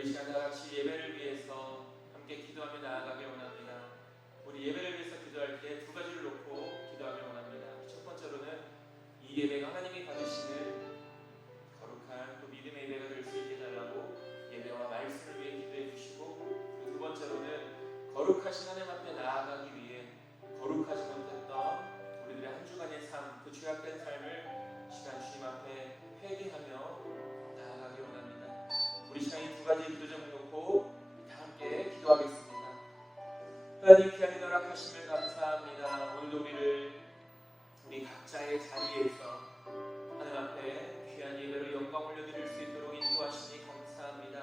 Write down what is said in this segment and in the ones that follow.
우리 시간 다 같이 예배를 위해서 함께 기도하며 나아가길 원합니다. 우리 예배를 위해서 기도할 때 두 가지를 놓고 기도하길 원합니다. 첫 번째로는 이 예배가 하나님이 받으시는 거룩한 또 믿음의 예배가 될 수 있게 해달라고 예배와 말씀을 위해 기도해 주시고, 두 번째로는 거룩하신 하나님 앞에 나아가기 위해 거룩하지 못했던 우리들의 한 주간의 삶, 그 죄악된 삶을 시간 주님 앞에 회개하며 나아가기 원합니다. 우리 시간 이 두 가지 기도 제목 놓고 다 함께 기도하겠습니다. 하나님 귀하게 허락하심을 감사합니다. 오늘도 우리 각자의 자리에서 하나님 앞에 귀한 예배로 영광 올려드릴 수 있도록 인도하시니 감사합니다.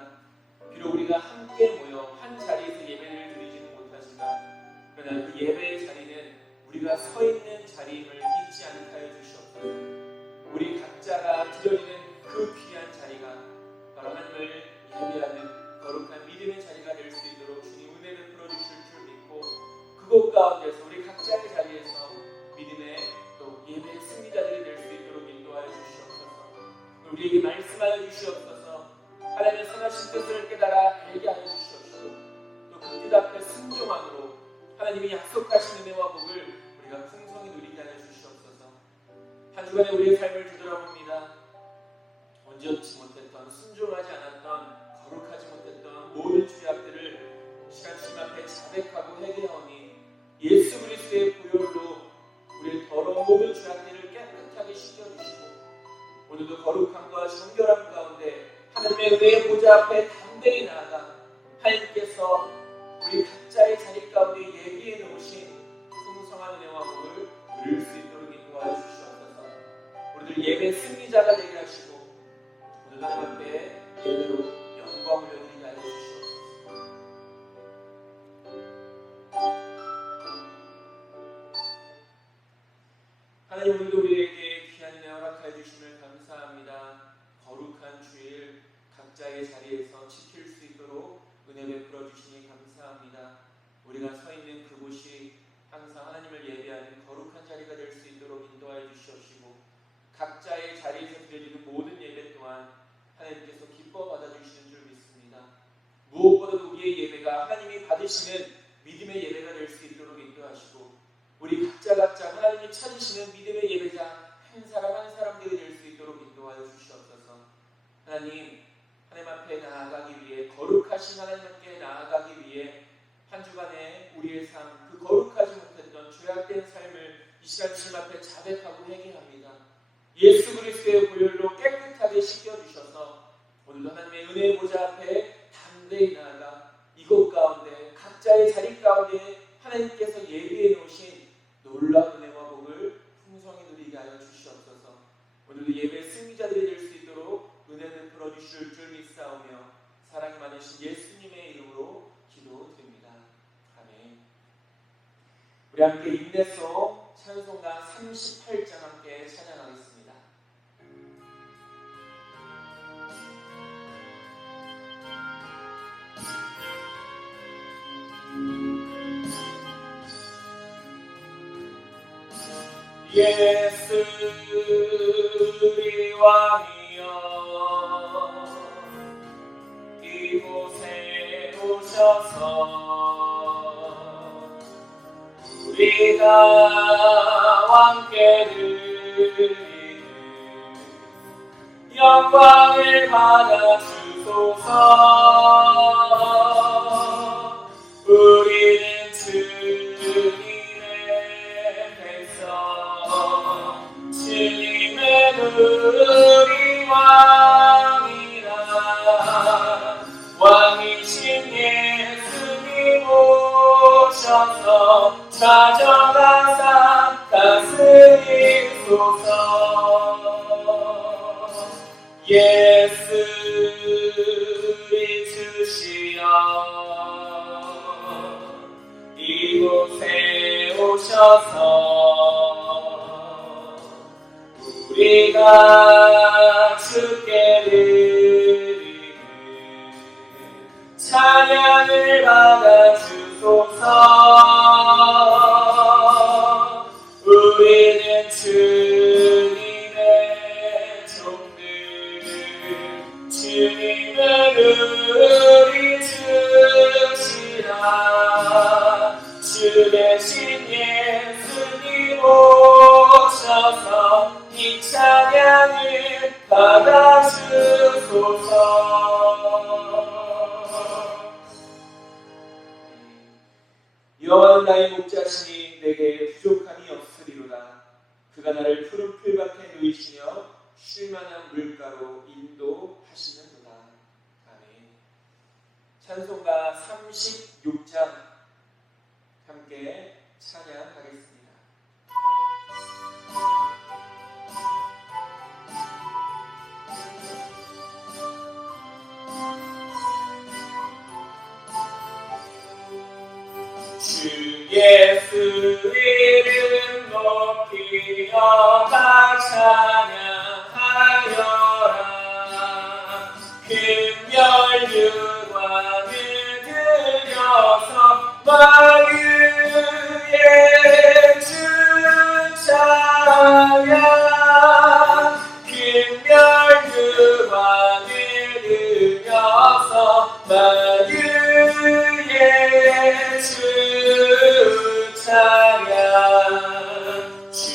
비록 우리가 함께 모여 한 자리에서 예배를 드리지는 못하지만, 그러나 그 예배의 자리는 우리가 서 있는 자리임을 잊지 않게 하여 주시옵소서. 우리 각자가 드려지는 그 귀한 자리가 바로 하나님을 예배하는 거룩한 믿음의 자리가 될 수 있도록 주님 은혜 베풀어 주실 줄 믿고, 그곳 가운데서 우리 각자의 자리에서 믿음의 또 예배의 승리자들이 될 수 있도록 인도하여 주시옵소서. 우리에게 말씀하여 주시옵소서. 하나님의 선하신 뜻을 깨달아 알게 하여 주시옵소서. 또 그 뜻 앞에 순종함으로 하나님이 약속하신 은혜와 복을 우리가 풍성히 누리게 하여 주시옵소서. 한 주간의 우리의 삶을 되돌아봅니다. 온전치 못했던, 순종하지 않았던, 거룩하지 못했던 모든 죄악들을 시간 주님 앞에 자백하고 회개하오니 예수 그리스도의 보혈로 우리의 더러운 모든 죄악들을 깨끗하게 씻겨주시고, 오늘도 거룩함과 정결함 가운데 하나님의 은혜의 보좌 앞에 담대히 나아가 하나님께서 우리 각자의 자리 가운데 예비해 놓으신 풍성한 은혜와 복을 누릴 수 있도록 인도하여 주시옵소서. 우리들 예배 승리자가 되게 하시고 오늘 하나님 앞에 예배로 영광을 올려드리게 하여 주시옵소서. 하나님, 오늘도 우리에게 귀한 은혜 허락하여 주심을 감사합니다. 거룩한 주일 각자의 자리에서 지킬 수 있도록 은혜 베풀어 주시니 감사합니다. 우리가 서 있는 그곳이 항상 하나님을 예배하는 거룩한 자리가 될 수 있도록 인도하여 주시옵시고, 각자의 자리에서 드려지는 모든 예배 또한 하나님께서 기뻐 받아주시는 줄 믿습니다. 무엇보다도 우리의 예배가 하나님이 받으시는 믿음의 예배가 될 수 있도록 인도하시고, 우리 각자 하나님이 찾으시는 믿음의 예배자 한 사람 한 사람들이 될 수 있도록 인도하여 주시옵소서. 하나님 앞에 나아가기 위해, 거룩하신 하나님께 나아가기 위해 한 주간의 우리의 삶, 그 거룩하지 못했던 죄악된 삶을 이 시간 주님 앞에 자백하고 회개합니다. 예수 그리스도의 보혈로 깨끗하게 씻겨주셔서 오늘도 하나님의 은혜의 보좌 앞에 담대히 나아가 이곳 가운데 각자의 자리 가운데 하나님께서 예비해 놓으신 놀라운 은혜와 복을 풍성히 누리게 하여 주시옵소서. 오늘도 예배 승리자들이 될 수 있도록 은혜를 풀어주실 줄 믿사오며 사랑이 많으신 예수님의 이름으로 기도드립니다. 아멘. 우리 함께 인내송 찬송가 38장 함께 찬양하겠습니다. 예수 우리 왕이여 이곳에 오셔서 우리가 왕께 드리는 영광을 받아 주소서. 우리는 주님의 우리 왕이라, 왕이신 예수님 오셔서 찾아가사 다스리소서. 예수 우리 주시여 이곳에 오셔서 우리가 주께 드리는 찬양을 받아 주소서. 우리는 주님의 종들, 주님의 우리 주시라. 주 대신 예수님 오셔서 이 찬양을 받아주소서. 여호와는 나의 목자시니 내게 부족함이 없으리로다. 그가 나를 푸른 풀밭에 누이시며 쉴 만한 물가로 인도하시는도다. 아멘. 찬송가 36장 함께 찬양하겠습니다. 주 예수 이름 높이어 다 찬양하여라. 금열 유관을 들여서 만유의 주 찬양. 금열 유관을 들여서 만유의 주 찬양. 주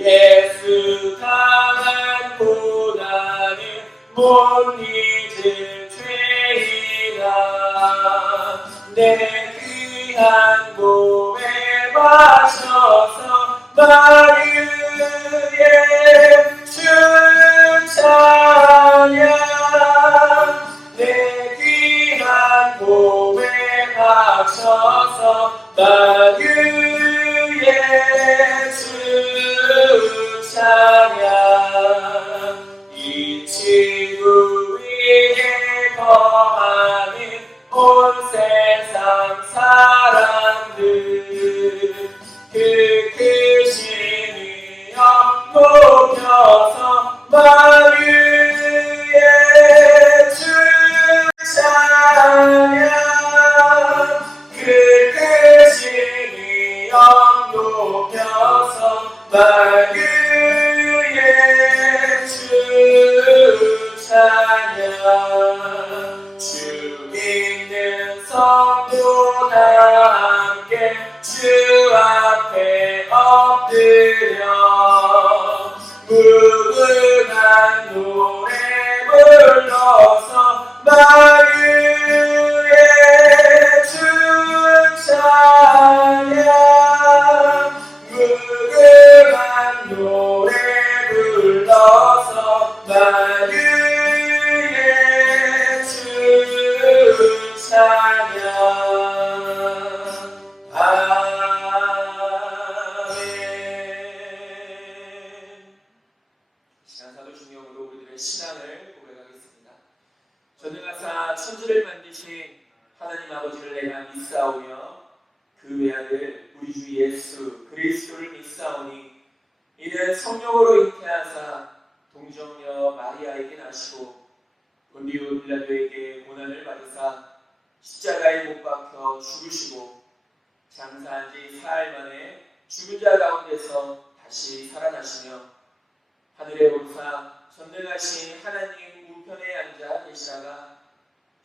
예수 당한 고난을 못 잊을 죄이나 내 귀한 몸에 마셔서 만유의 주 찬양. 내 귀한 몸에 마셔서 만유의 주 찬양. 이 지구 위에 거하는 온 세상 사람들 그 크신 위엄 높여서 만유의 주 찬양. 그 크신 위엄 높여서 만유의 주 찬양. 주 믿는 성도 다 함께 주 앞에 엎드려 무궁한 노래 불러서 만유의 주 찬양. 무궁한 노래 불러서 만유의 주 찬양. 아멘. 신앙사도 중용으로 우리들의 신앙을 고백하겠습니다. 전능하사 천지를 만드신 하나님 아버지를 내가 믿사오며 그 외아들 우리 주 예수 그리스도를 믿사오니 이는 성령으로 잉태하사 동정녀 마리아에게 나시고 본디오 빌라도에게 고난을 받으사 십자가에 못 박혀 죽으시고 장사한 지 사흘 만에 죽은 자 가운데서 다시 살아나시며 하늘에 오르사 전능하신 하나님 우편에 앉아 계시다가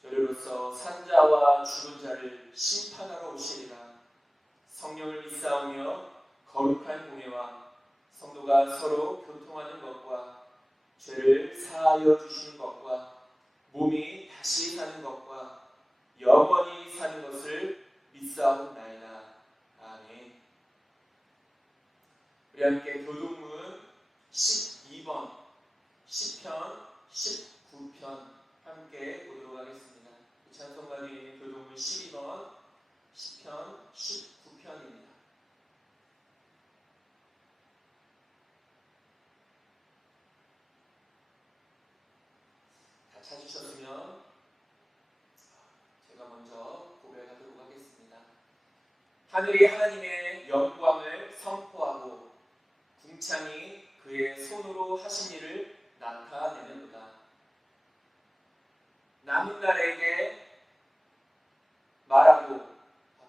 저리로서 산자와 죽은 자를 심판하러 오시리라. 성령을 믿사오며 거룩한 공예와 성도가 서로 교통하는 것과 죄를 사하여 주시는 것과 몸이 다시 사는 것과 영원히 사는 것을 믿사옵나이다. 아멘. 우리 함께 교동문 12번 시편 19편 함께 보도록 하겠습니다. 찬송가에 있는 교동문 12번 시편 19편입니다. 다 찾으셨으면 제가 먼저 고백하도록 하겠습니다. 하늘이 하나님의 영광을 선포하고 궁창이 그의 손으로 하신 일을 나타내는도다. 남은 날에게 말하고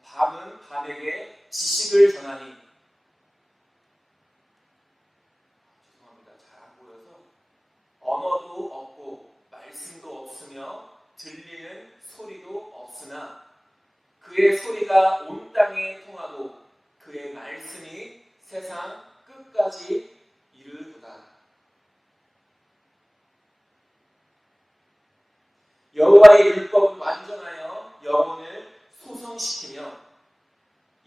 밤은 밤에게 지식을 전하니. 죄송합니다. 잘 안 보여서 언어도 없고 말씀도 없으며 들리는 소리도 없으나 그의 소리가 온 땅에 통하고 그의 말씀이 세상 끝까지 이르도다. 여호와의 율법은 완전하여 영혼을 소성시키며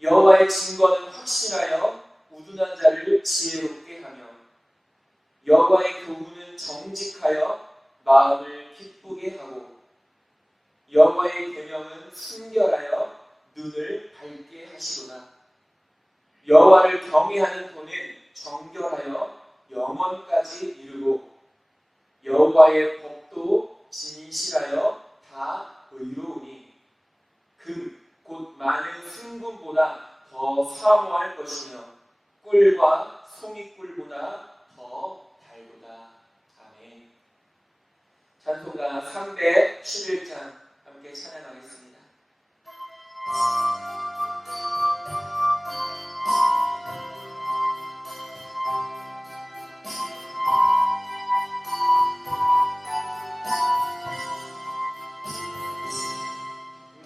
여호와의 증거는 확실하여 우둔한 자를 지혜롭게 하며 여호와의 교훈은 정직하여 마음을 기쁘게 하고 여호와의 계명은 순결하여 눈을 밝게 하시도다. 여호와를 경외하는 도는 정결하여 영원까지 이르고 여호와의 법도 진실하여 다 의로우니 금 곧 많은 순금보다 더 사모할 것이며 꿀과 송이꿀보다 더 달도다. 아멘. 찬송가 311장 함께 찬양하겠습니다.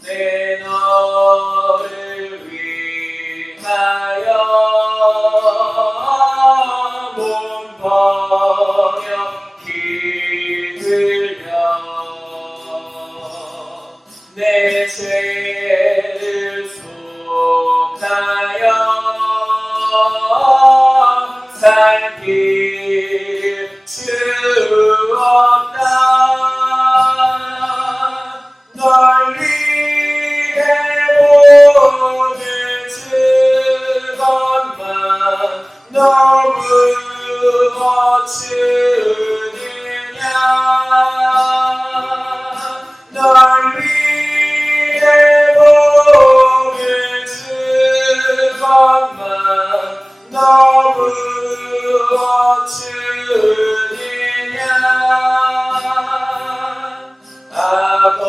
내 너를 위하여 몸 버려 기들려 내 죄를 속하여 살길 주었다. 널 위해 모든 주것만 너무 주느냐. 널 위해 모든 주것만 너무 주느냐.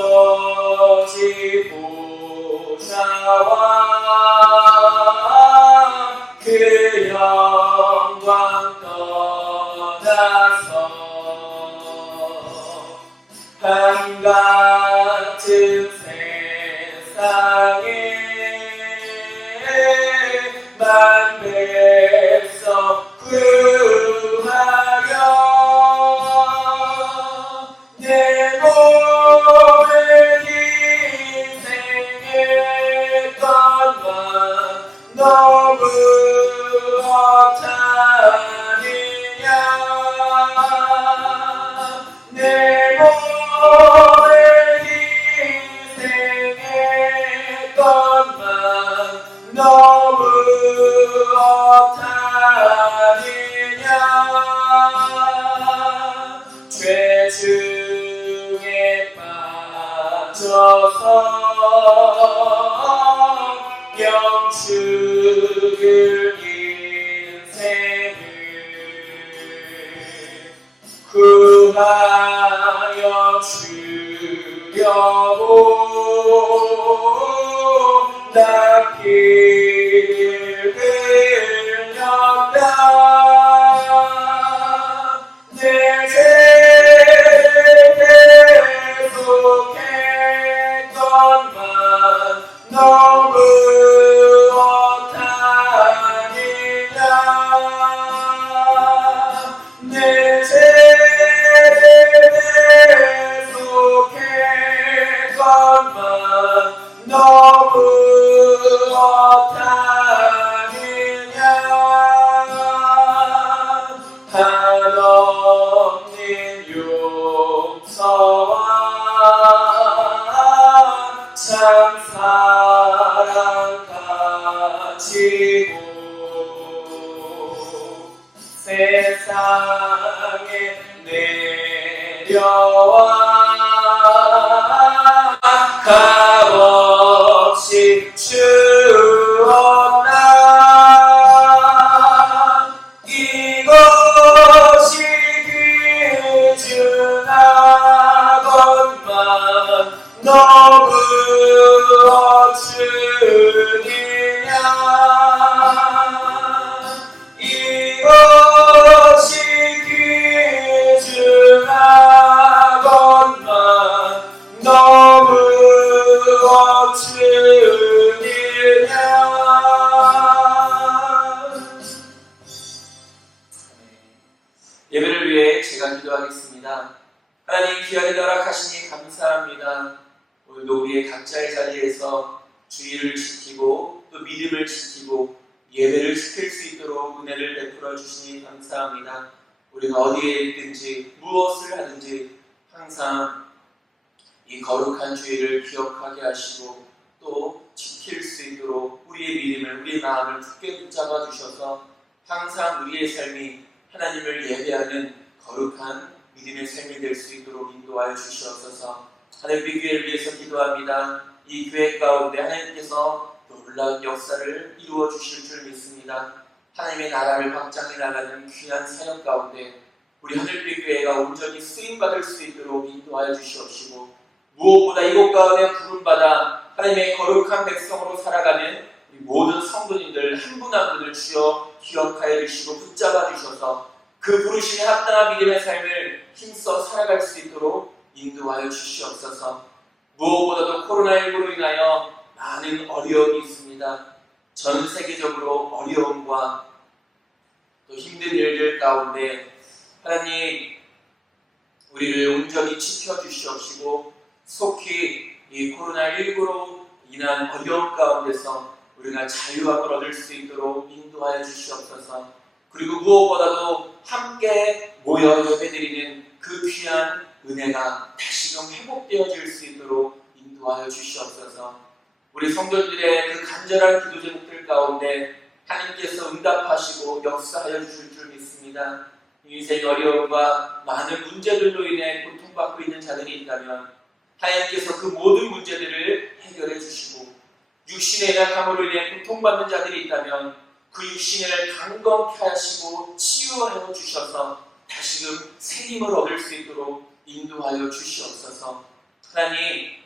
아버지 보좌와 그 영광 떠나서 한같은 세상에 만백성 구하여 내 몸을 희생했건만 너무 어떠하느냐. 내 몸을 희생했건만 너무 어떠하느냐. 죄 중에 빠져서 영축을 인생을 구하여 주려고 나 피를 흘렸다. 내 죄를 계속했건만 너무 어떠하느냐. 내 죄를 계속했건만 너무 어떠하느냐. 한없는 용서와 참 사랑 가지고 세상에 내려와 값없이 주었다. 이것이 귀중하건만 너무 주느냐. 이것이 귀중하건만 너무 예배를 위해 제가 기도하겠습니다. 하나님 귀하게 허락하시니 감사합니다. 오늘도 우리의 각자의 자리에서 주의를 지키고 또 믿음을 지키고 예배를 지킬 수 있도록 은혜를 베풀어 주시니 감사합니다. 우리가 어디에 있든지 무엇을 하든지 항상 이 거룩한 주의를 기억하게 하시고 또 지킬 수 있도록 우리의 믿음을, 우리의 마음을 굳게 붙잡아 주셔서 항상 우리의 삶이 하나님을 예배하는 거룩한 믿음의 삶이 될 수 있도록 인도하여 주시옵소서. 하나님의 교회를 위해서 기도합니다. 이 교회 가운데 하나님께서 놀라운 역사를 이루어 주실 줄 믿습니다. 하나님의 나라를 확장해 나가는 귀한 사역 가운데 우리 하늘빛 교회가 온전히 쓰임받을 수 있도록 인도하여 주시옵시고, 무엇보다 이곳 가운데 부름받아 하나님의 거룩한 백성으로 살아가는 우리 모든 성도님들 한 분 한 분을 주여 기억하여 주시고 붙잡아 주셔서 그 부르심에 합당한 믿음의 삶을 힘써 살아갈 수 있도록 인도하여 주시옵소서. 무엇보다도 코로나19로 인하여 많은 어려움이 있습니다. 전 세계적으로 어려움과 또 힘든 일들 가운데 하나님 우리를 온전히 지켜주시옵시고, 속히 이 코로나19로 인한 어려움 가운데서 우리가 자유함을 얻을 수 있도록 인도하여 주시옵소서. 그리고 무엇보다도 함께 모여 예배드리는 그 귀한 은혜가 다시금 회복되어질 수 있도록 인도하여 주시옵소서. 우리 성도들의 그 간절한 기도 제목들 가운데 하나님께서 응답하시고 역사하여 주실 줄 믿습니다. 인생의 어려움과 많은 문제들로 인해 고통받고 있는 자들이 있다면 하나님께서 그 모든 문제들을 해결해 주시고, 육신의 약함으로 인해 고통받는 자들이 있다면 그 육신을 강건케 하시고 치유하여 주셔서 다시금 새 힘을 얻을 수 있도록 인도하여 주시옵소서. 하나님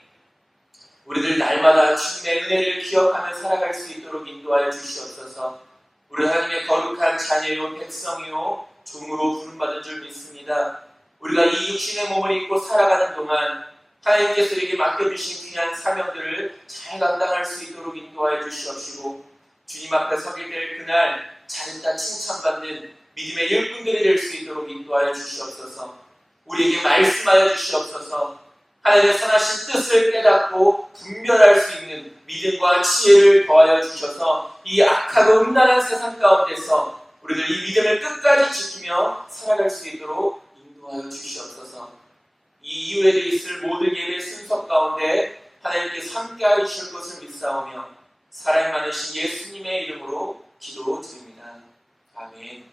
우리들 날마다 주님의 은혜를 기억하며 살아갈 수 있도록 인도하여 주시옵소서. 우리 하나님의 거룩한 자녀요 백성이요 종으로 부름받은 줄 믿습니다. 우리가 이 육신의 몸을 입고 살아가는 동안 하나님께서 우리에게 맡겨주신 귀한 사명들을 잘 감당할 수 있도록 인도하여 주시옵시고, 주님 앞에 서게 될 그날 잘했다 칭찬받는 믿음의 일꾼들이 될 수 있도록 인도하여 주시옵소서. 우리에게 말씀하여 주시옵소서. 하나님의 선하신 뜻을 깨닫고 분별할 수 있는 믿음과 지혜를 더하여 주셔서 이 악하고 음란한 세상 가운데서 우리들 이 믿음을 끝까지 지키며 살아갈 수 있도록 인도하여 주시옵소서. 이 이후에도 있을 모든 예배 순서 가운데 하나님께서 함께하여 주실 것을 믿사오며 사랑 많으신 예수님의 이름으로 기도드립니다. 아멘.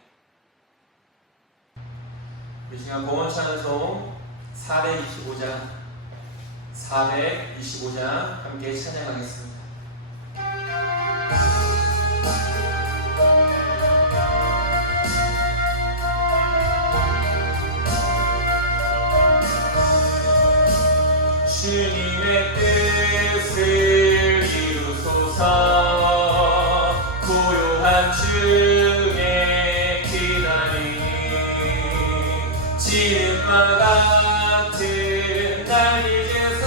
이 시간 공원 찬송 425장 함께 찬양하겠습니다. 주님의 뜻을 이루소서. 고요한 중에 기다리니 지름과 같은 날 이제서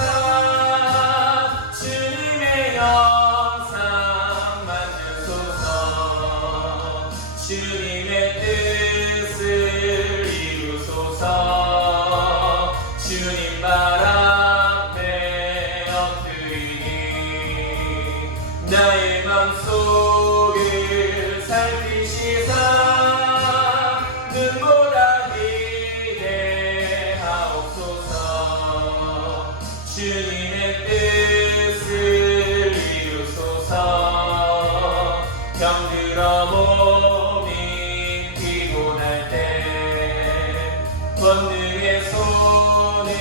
주님의 영상 만드소서. 주님의 뜻을 이루소서. 주님 바라 나의 맘속을 살피시사 눈보라 희게 하옵소서. 주님의 뜻을 이루소서. 병들어 몸이 피곤할 때 권능의 손을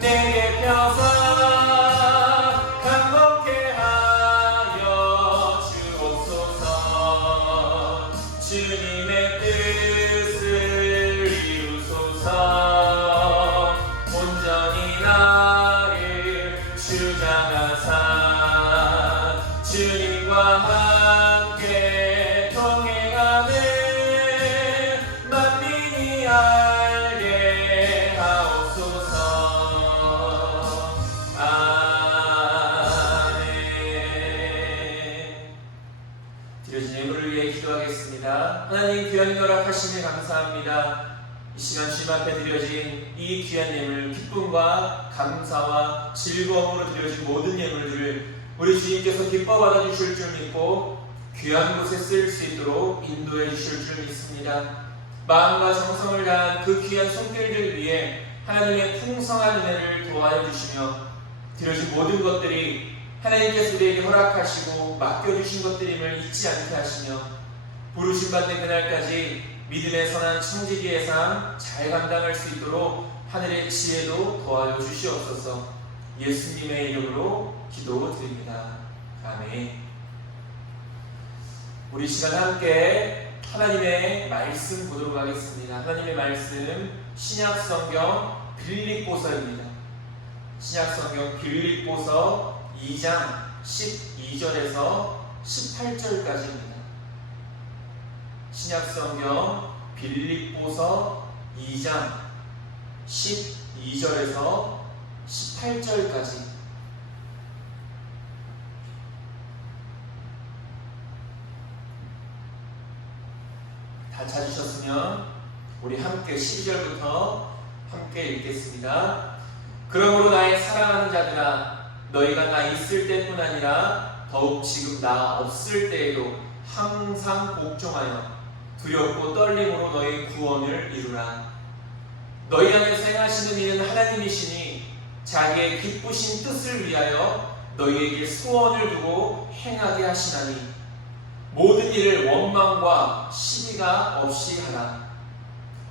내게 펴서 주님의 뜻을 이루소서. 온전히 나를 하나님 귀한 허락하심에 감사합니다. 이 시간 주님 앞에 드려진 이 귀한 예물, 기쁨과 감사와 즐거움으로 드려진 모든 예물들을 우리 주님께서 기뻐 받아주실 줄 믿고 귀한 곳에 쓰일 수 있도록 인도해 주실 줄 믿습니다. 마음과 정성을 다한 그 귀한 손길들 위해 하나님의 풍성한 은혜를 도와여 주시며 드려진 모든 것들이 하나님께서 우리에게 허락하시고 맡겨주신 것들임을 잊지 않게 하시며 부르심 받는 그날까지 믿음의 선한 청지기의 삶 잘 감당할 수 있도록 하늘의 지혜도 도와여 주시옵소서. 예수님의 이름으로 기도드립니다. 아멘. 우리 시간 함께 하나님의 말씀 보도록 하겠습니다. 하나님의 말씀 신약성경 빌립보서입니다. 신약성경 빌립보서 2장 12절에서 18절까지입니다. 신약성경 빌립보서 2장 12절에서 18절까지 다 찾으셨으면 우리 함께 12절부터 함께 읽겠습니다. 그러므로 나의 사랑하는 자들아, 너희가 나 있을 때뿐 아니라 더욱 지금 나 없을 때에도 항상 복종하여 두렵고 떨림으로 너희 구원을 이루라. 너희 안에서 행하시는 이는 하나님이시니 자기의 기쁘신 뜻을 위하여 너희에게 소원을 두고 행하게 하시나니 모든 일을 원망과 시비가 없이 하라.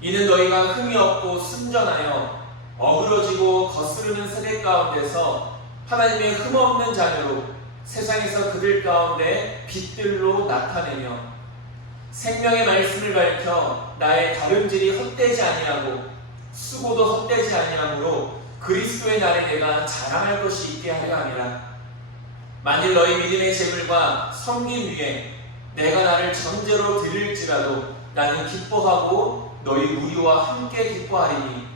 이는 너희가 흠이 없고 순전하여 어그러지고 거스르는 세대 가운데서 하나님의 흠없는 자녀로 세상에서 그들 가운데 빛들로 나타내며 생명의 말씀을 밝혀 나의 다름질이 헛되지 아니하고 수고도 헛되지 아니하므로 그리스도의 날에 내가 자랑할 것이 있게 하려 함이라. 만일 너희 믿음의 재물과 섬김 위에 내가 나를 전제로 드릴지라도 나는 기뻐하고 너희 무리와 함께 기뻐하리니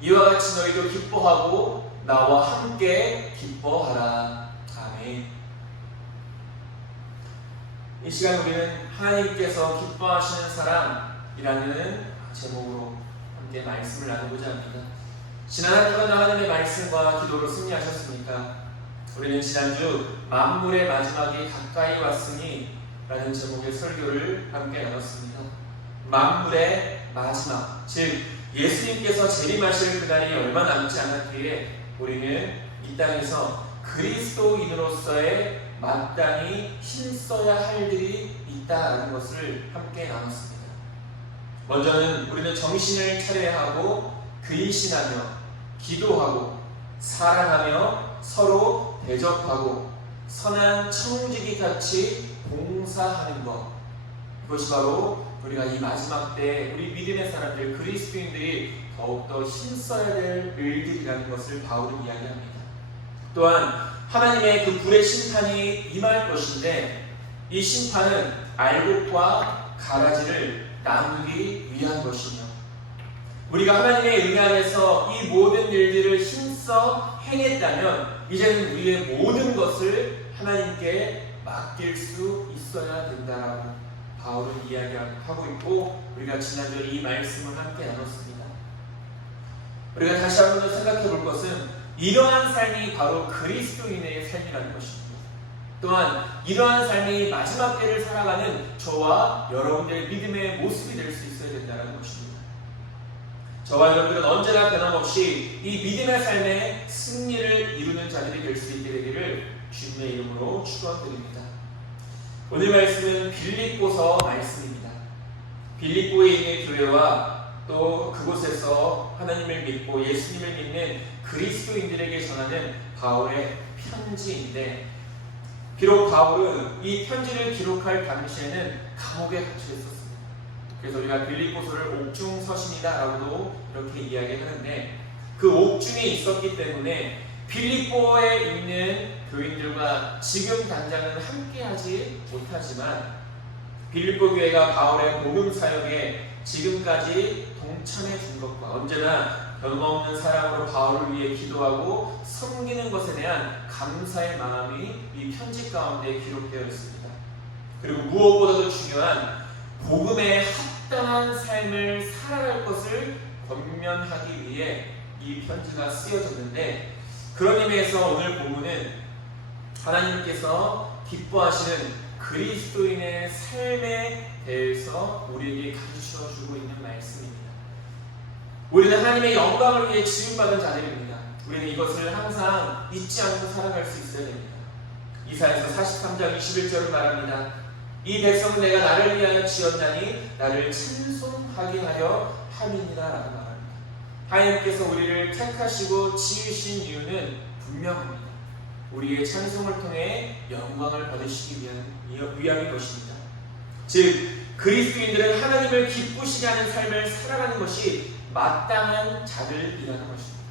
이와 같이 너희도 기뻐하고 나와 함께 기뻐하라. 아멘. 이 시간 우리는 하나님께서 기뻐하시는 사람이라는 제목으로 함께 말씀을 나누고자 합니다. 지난 한 주간 하나님의 말씀과 기도로 승리하셨습니까? 우리는 지난주 만물의 마지막이 가까이 왔으니 라는 제목의 설교를 함께 나눴습니다. 만물의 마지막, 즉 예수님께서 재림하실 그날이 얼마 남지 않았기에 우리는 이 땅에서 그리스도인으로서의 마땅히 힘써야 할 일이 있다는 것을 함께 나눴습니다. 먼저는 우리는 정신을 차려야 하고 근신하며 기도하고 사랑하며 서로 대접하고 선한 청지기 같이 봉사하는 것, 그것이 바로 우리가 이 마지막 때 우리 믿음의 사람들 그리스도인들이 더욱더 힘써야 될 일들이라는 것을 바울은 이야기합니다. 또한 하나님의 그 불의 심판이 임할 것인데 이 심판은 알곡과 가라지를 나누기 위한 것이며 우리가 하나님의 은혜 안에서 이 모든 일들을 힘써 행했다면 이제는 우리의 모든 것을 하나님께 맡길 수 있어야 된다라고 바울은 이야기하고 있고 우리가 지난주에 이 말씀을 함께 나눴습니다. 우리가 다시 한번 더 생각해 볼 것은 이러한 삶이 바로 그리스도인의 삶이라는 것입니다. 또한 이러한 삶이 마지막 때를 살아가는 저와 여러분들의 믿음의 모습이 될 수 있어야 된다는 것입니다. 저와 여러분들은 언제나 변함없이 이 믿음의 삶의 승리를 이루는 자들이 될 수 있게 되기를 주님의 이름으로 축원드립니다. 오늘 말씀은 빌립보서 말씀입니다. 빌립보에 있는 교회와 또 그곳에서 하나님을 믿고 예수님을 믿는 그리스도인들에게 전하는 바울의 편지인데 비록 바울은 이 편지를 기록할 당시에는 감옥에 갇혀 있었습니다. 그래서 우리가 빌립보서를 옥중서신이다라고도 이렇게 이야기하는데 그 옥중에 있었기 때문에 빌립보에 있는 교인들과 지금 당장은 함께하지 못하지만 빌립보 교회가 바울의 복음 사역에 지금까지 동참해 준 것과 언제나 변함없는 사랑으로 바울을 위해 기도하고 섬기는 것에 대한 감사의 마음이 이 편지 가운데 기록되어 있습니다. 그리고 무엇보다도 중요한 복음에 합당한 삶을 살아갈 것을 권면하기 위해 이 편지가 쓰여졌는데, 그런 의미에서 오늘 본문은 하나님께서 기뻐하시는 그리스도인의 삶에 대해서 우리에게 가르쳐 주고 있는 말씀입니다. 우리는 하나님의 영광을 위해 지음받은 자들입니다. 우리는 이것을 항상 잊지 않고 살아갈 수 있어야 됩니다. 이사야서 43장 21절을 말합니다. 이 백성은 내가 나를 위하여 지었나니 나를 찬송하게 하여 함이니라 라고 말합니다. 하나님께서 우리를 택하시고 지으신 이유는 분명합니다. 우리의 찬송을 통해 영광을 받으시기 위함인 것입니다. 즉 그리스도인들은 하나님을 기쁘시게 하는 삶을 살아가는 것이 마땅한 자들이라는 것입니다.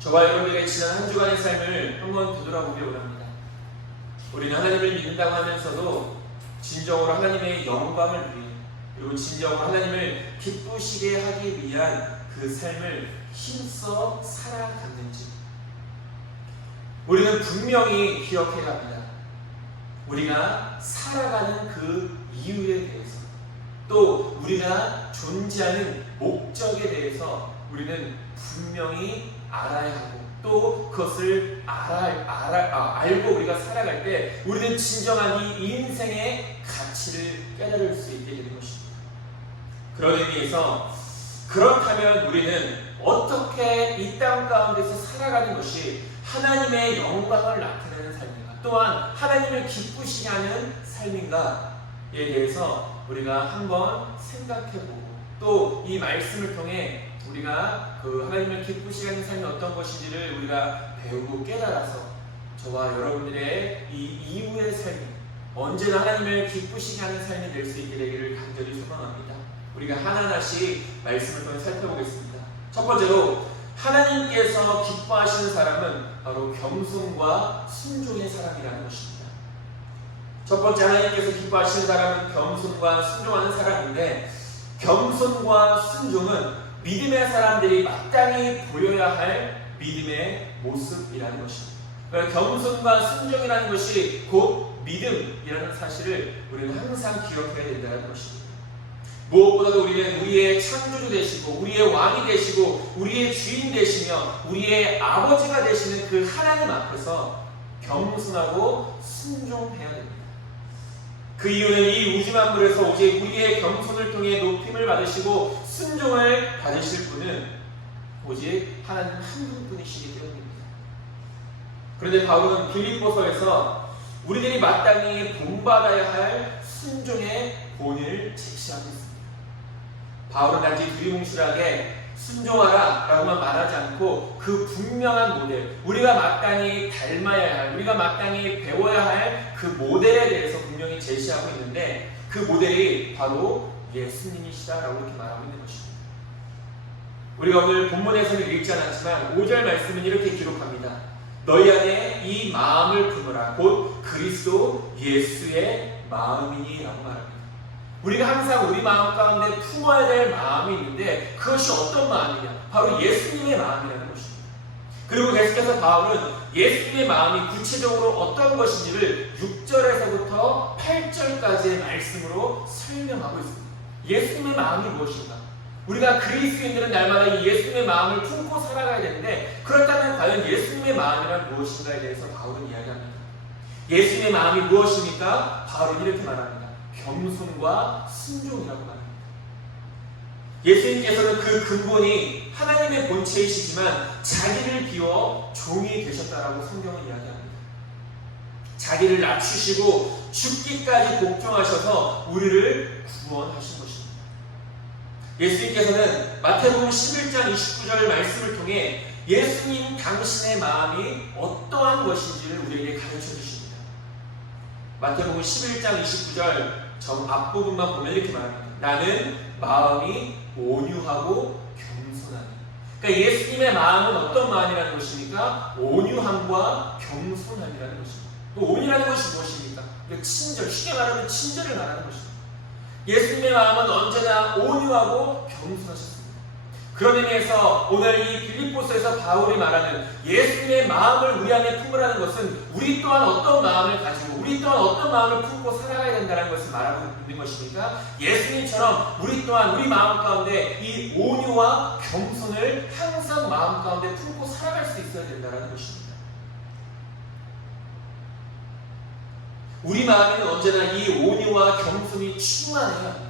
저와 여러분에게 지난 한 주간의 삶을 한번 되돌아보기 원합니다. 우리는 하나님을 믿는다고 하면서도 진정으로 하나님의 영광을 위해, 그리고 진정으로 하나님을 기쁘시게 하기 위한 그 삶을 힘써 살아갔는지 우리는 분명히 기억해야 합니다. 우리가 살아가는 그 이유에 대해서, 또 우리가 존재하는 목적에 대해서 우리는 분명히 알아야 하고, 또 그것을 알고 우리가 살아갈 때 우리는 진정한 이 인생의 가치를 깨달을 수 있게 되는 것입니다. 그런 의미에서 그렇다면 우리는 어떻게 이 땅 가운데서 살아가는 것이 하나님의 영광을 나타내는 삶인가, 또한 하나님을 기쁘시게 하는 삶인가에 대해서 우리가 한번 생각해보고, 또 이 말씀을 통해 우리가 그 하나님을 기쁘시게 하는 삶이 어떤 것인지를 우리가 배우고 깨달아서 저와 여러분들의 이 이후의 삶이 언제나 하나님을 기쁘시게 하는 삶이 될 수 있게 되기를 간절히 소망합니다. 우리가 하나하나씩 말씀을 통해 살펴보겠습니다. 첫 번째로 하나님께서 기뻐하시는 사람은 바로 겸손과 순종의 사람이라는 것입니다. 첫 번째, 하나님께서 기뻐하시는 사람은 겸손과 순종하는 사람인데, 겸손과 순종은 믿음의 사람들이 마땅히 보여야 할 믿음의 모습이라는 것입니다. 그러니까 겸손과 순종이라는 것이 곧 믿음이라는 사실을 우리는 항상 기억해야 된다는 것입니다. 무엇보다도 우리는 우리의 창조주 되시고, 우리의 왕이 되시고, 우리의 주인 되시며 우리의 아버지가 되시는 그 하나님 앞에서 겸손하고 순종해야 됩니다. 그 이유는 이 우주 만물에서 오직 우리의 겸손을 통해 높임을 받으시고 순종을 받으실 분은 오직 하나님 한 분뿐이시기 때문입니다. 그런데 바울은 빌립보서에서 우리들이 마땅히 본받아야 할 순종의 본을 제시하고 있습니다. 바울은 단지 두리뭉실하게 순종하라 라고만 말하지 않고 그 분명한 모델, 우리가 마땅히 닮아야 할, 우리가 마땅히 배워야 할 그 모델에 대해서 분명히 제시하고 있는데, 그 모델이 바로 예수님이시다라고 이렇게 말하고 있는 것입니다. 우리가 오늘 본문에서는 읽지 않았지만 5절 말씀은 이렇게 기록합니다. 너희 안에 이 마음을 품으라, 곧 그리스도 예수의 마음이니 라고 말합니다. 우리가 항상 우리 마음 가운데 품어야 될 마음이 있는데, 그것이 어떤 마음이냐? 바로 예수님의 마음이라는 것입니다. 그리고 계속해서 바울은 예수님의 마음이 구체적으로 어떤 것인지를 6절에서부터 8절까지의 말씀으로 설명하고 있습니다. 예수님의 마음이 무엇인가? 우리가 그리스도인들은 날마다 이 예수님의 마음을 품고 살아가야 되는데, 그렇다면 과연 예수님의 마음이란 무엇인가에 대해서 바울은 이야기합니다. 예수님의 마음이 무엇입니까? 바울은 이렇게 말합니다. 겸손과 순종이라고 말합니다. 예수님께서는 그 근본이 하나님의 본체이시지만 자기를 비워 종이 되셨다라고 성경은 이야기합니다. 자기를 낮추시고 죽기까지 복종하셔서 우리를 구원하신 것입니다. 예수님께서는 마태복음 11장 29절 말씀을 통해 예수님 당신의 마음이 어떠한 것인지를 우리에게 가르쳐 주십니다. 마태복음 11장 29절 정 앞부분만 보면 이렇게 말합니다. 나는 마음이 온유하고 겸손하니. 그러니까 예수님의 마음은 어떤 마음이라는 것입니까? 온유함과 겸손함이라는 것입니다. 온유라는 것이 무엇입니까? 친절, 쉽게 말하면 친절을 말하는 것입니다. 예수님의 마음은 언제나 온유하고 겸손하셨습니다. 그런 의미에서 오늘 이 빌립보서에서 바울이 말하는 예수님의 마음을 우리 안에 품으라는 것은 우리 또한 어떤 마음을 가지고 우리 또한 어떤 마음을 품고 살아가야 된다는 것을 말하고 있는 것입니까? 예수님처럼 우리 또한 우리 마음 가운데 이 온유와 겸손을 항상 마음 가운데 품고 살아갈 수 있어야 된다는 것입니다. 우리 마음에는 언제나 이 온유와 겸손이 충만해야 합니다.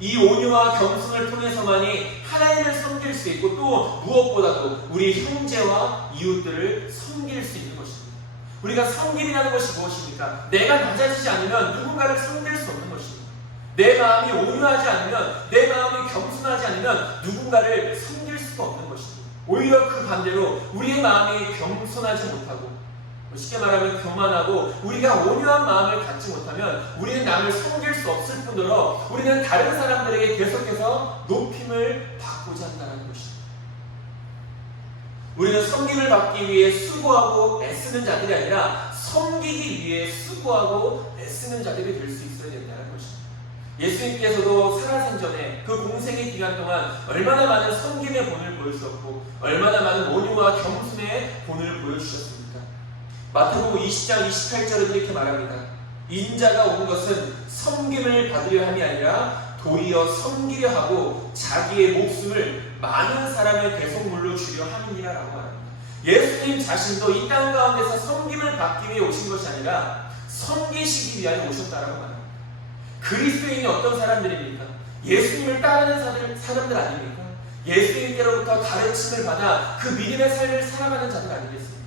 이 온유와 겸손을 통해서만이 하나님을 섬길 수 있고 또 무엇보다도 우리 형제와 이웃들을 섬길 수 있는 것입니다. 우리가 섬김이라는 것이 무엇입니까? 내가 낮아지지 않으면 누군가를 섬길 수 없는 것입니다. 내 마음이 온유하지 않으면, 내 마음이 겸손하지 않으면 누군가를 섬길 수가 없는 것입니다. 오히려 그 반대로 우리의 마음이 겸손하지 못하고 쉽게 말하면 교만하고 우리가 온유한 마음을 갖지 못하면 우리는 남을 섬길 수 없을 뿐더러 우리는 다른 사람들에게 계속해서 높임을 받고자 한다는 것입니다. 우리는 섬김을 받기 위해 수고하고 애쓰는 자들이 아니라 섬기기 위해 수고하고 애쓰는 자들이 될 수 있어야 된다는 것입니다. 예수님께서도 살아생전에 그 공생의 기간 동안 얼마나 많은 섬김의 본을 보여주셨고 얼마나 많은 온유와 겸손의 본을 보여주셨습니다. 마태복음 20장 28절은 이렇게 말합니다. 인자가 온 것은 섬김을 받으려 함이 아니라 도리어 섬기려 하고 자기의 목숨을 많은 사람의 대속물로 주려 함이니라 라고 말합니다. 예수님 자신도 이 땅 가운데서 섬김을 받기 위해 오신 것이 아니라 섬기시기 위하여 오셨다라고 말합니다. 그리스도인이 어떤 사람들입니까? 예수님을 따르는 사람들 아닙니까? 예수님께로부터 가르침을 받아 그 믿음의 삶을 살아가는 자들 아니겠습니까?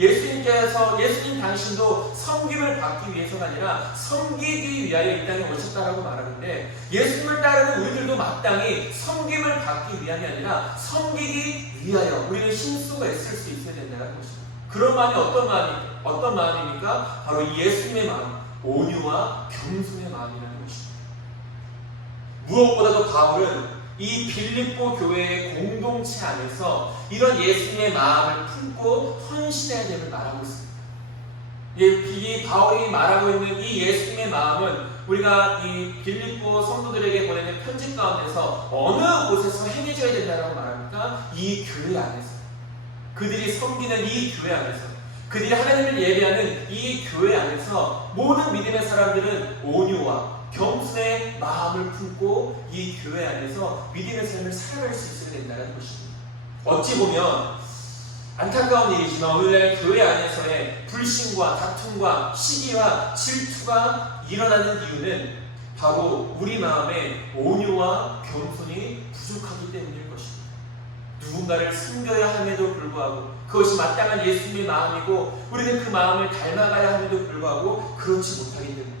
예수님 당신도 섬김을 받기 위해서가 아니라 섬기기 위하여 이 땅에 오셨다라고 말하는데 예수님을 따르는 우리들도 마땅히 섬김을 받기 위함이 아니라 섬기기 위하여 우리는 힘쓰고 애쓸 수 있어야 된다는 것입니다. 그런 마음이 어떤 마음입니까? 바로 예수님의 마음, 온유와 겸손의 마음이라는 것입니다. 무엇보다도 바울은 이 빌립보 교회의 공동체 안에서 이런 예수님의 마음을 품고 헌신해야 됨을 말하고 있습니다. 이 바울이 말하고 있는 이 예수님의 마음은 우리가 이 빌립보 성도들에게 보내는 편지 가운데서 어느 곳에서 행해져야 된다고 말합니까? 이 교회 안에서, 그들이 섬기는 이 교회 안에서, 그들이 하나님을 예배하는 이 교회 안에서 모든 믿음의 사람들은 온유와 겸손의 마음을 품고 이 교회 안에서 믿음의 삶을 살아갈 수 있어야 된다는 것입니다. 어찌 보면 안타까운 일이지만 오늘날 교회 안에서의 불신과 다툼과 시기와 질투가 일어나는 이유는 바로 우리 마음에 온유와 겸손이 부족하기 때문일 것입니다. 누군가를 섬겨야 함에도 불구하고 그것이 마땅한 예수님의 마음이고 우리는 그 마음을 닮아가야 함에도 불구하고 그렇지 못하기 때문에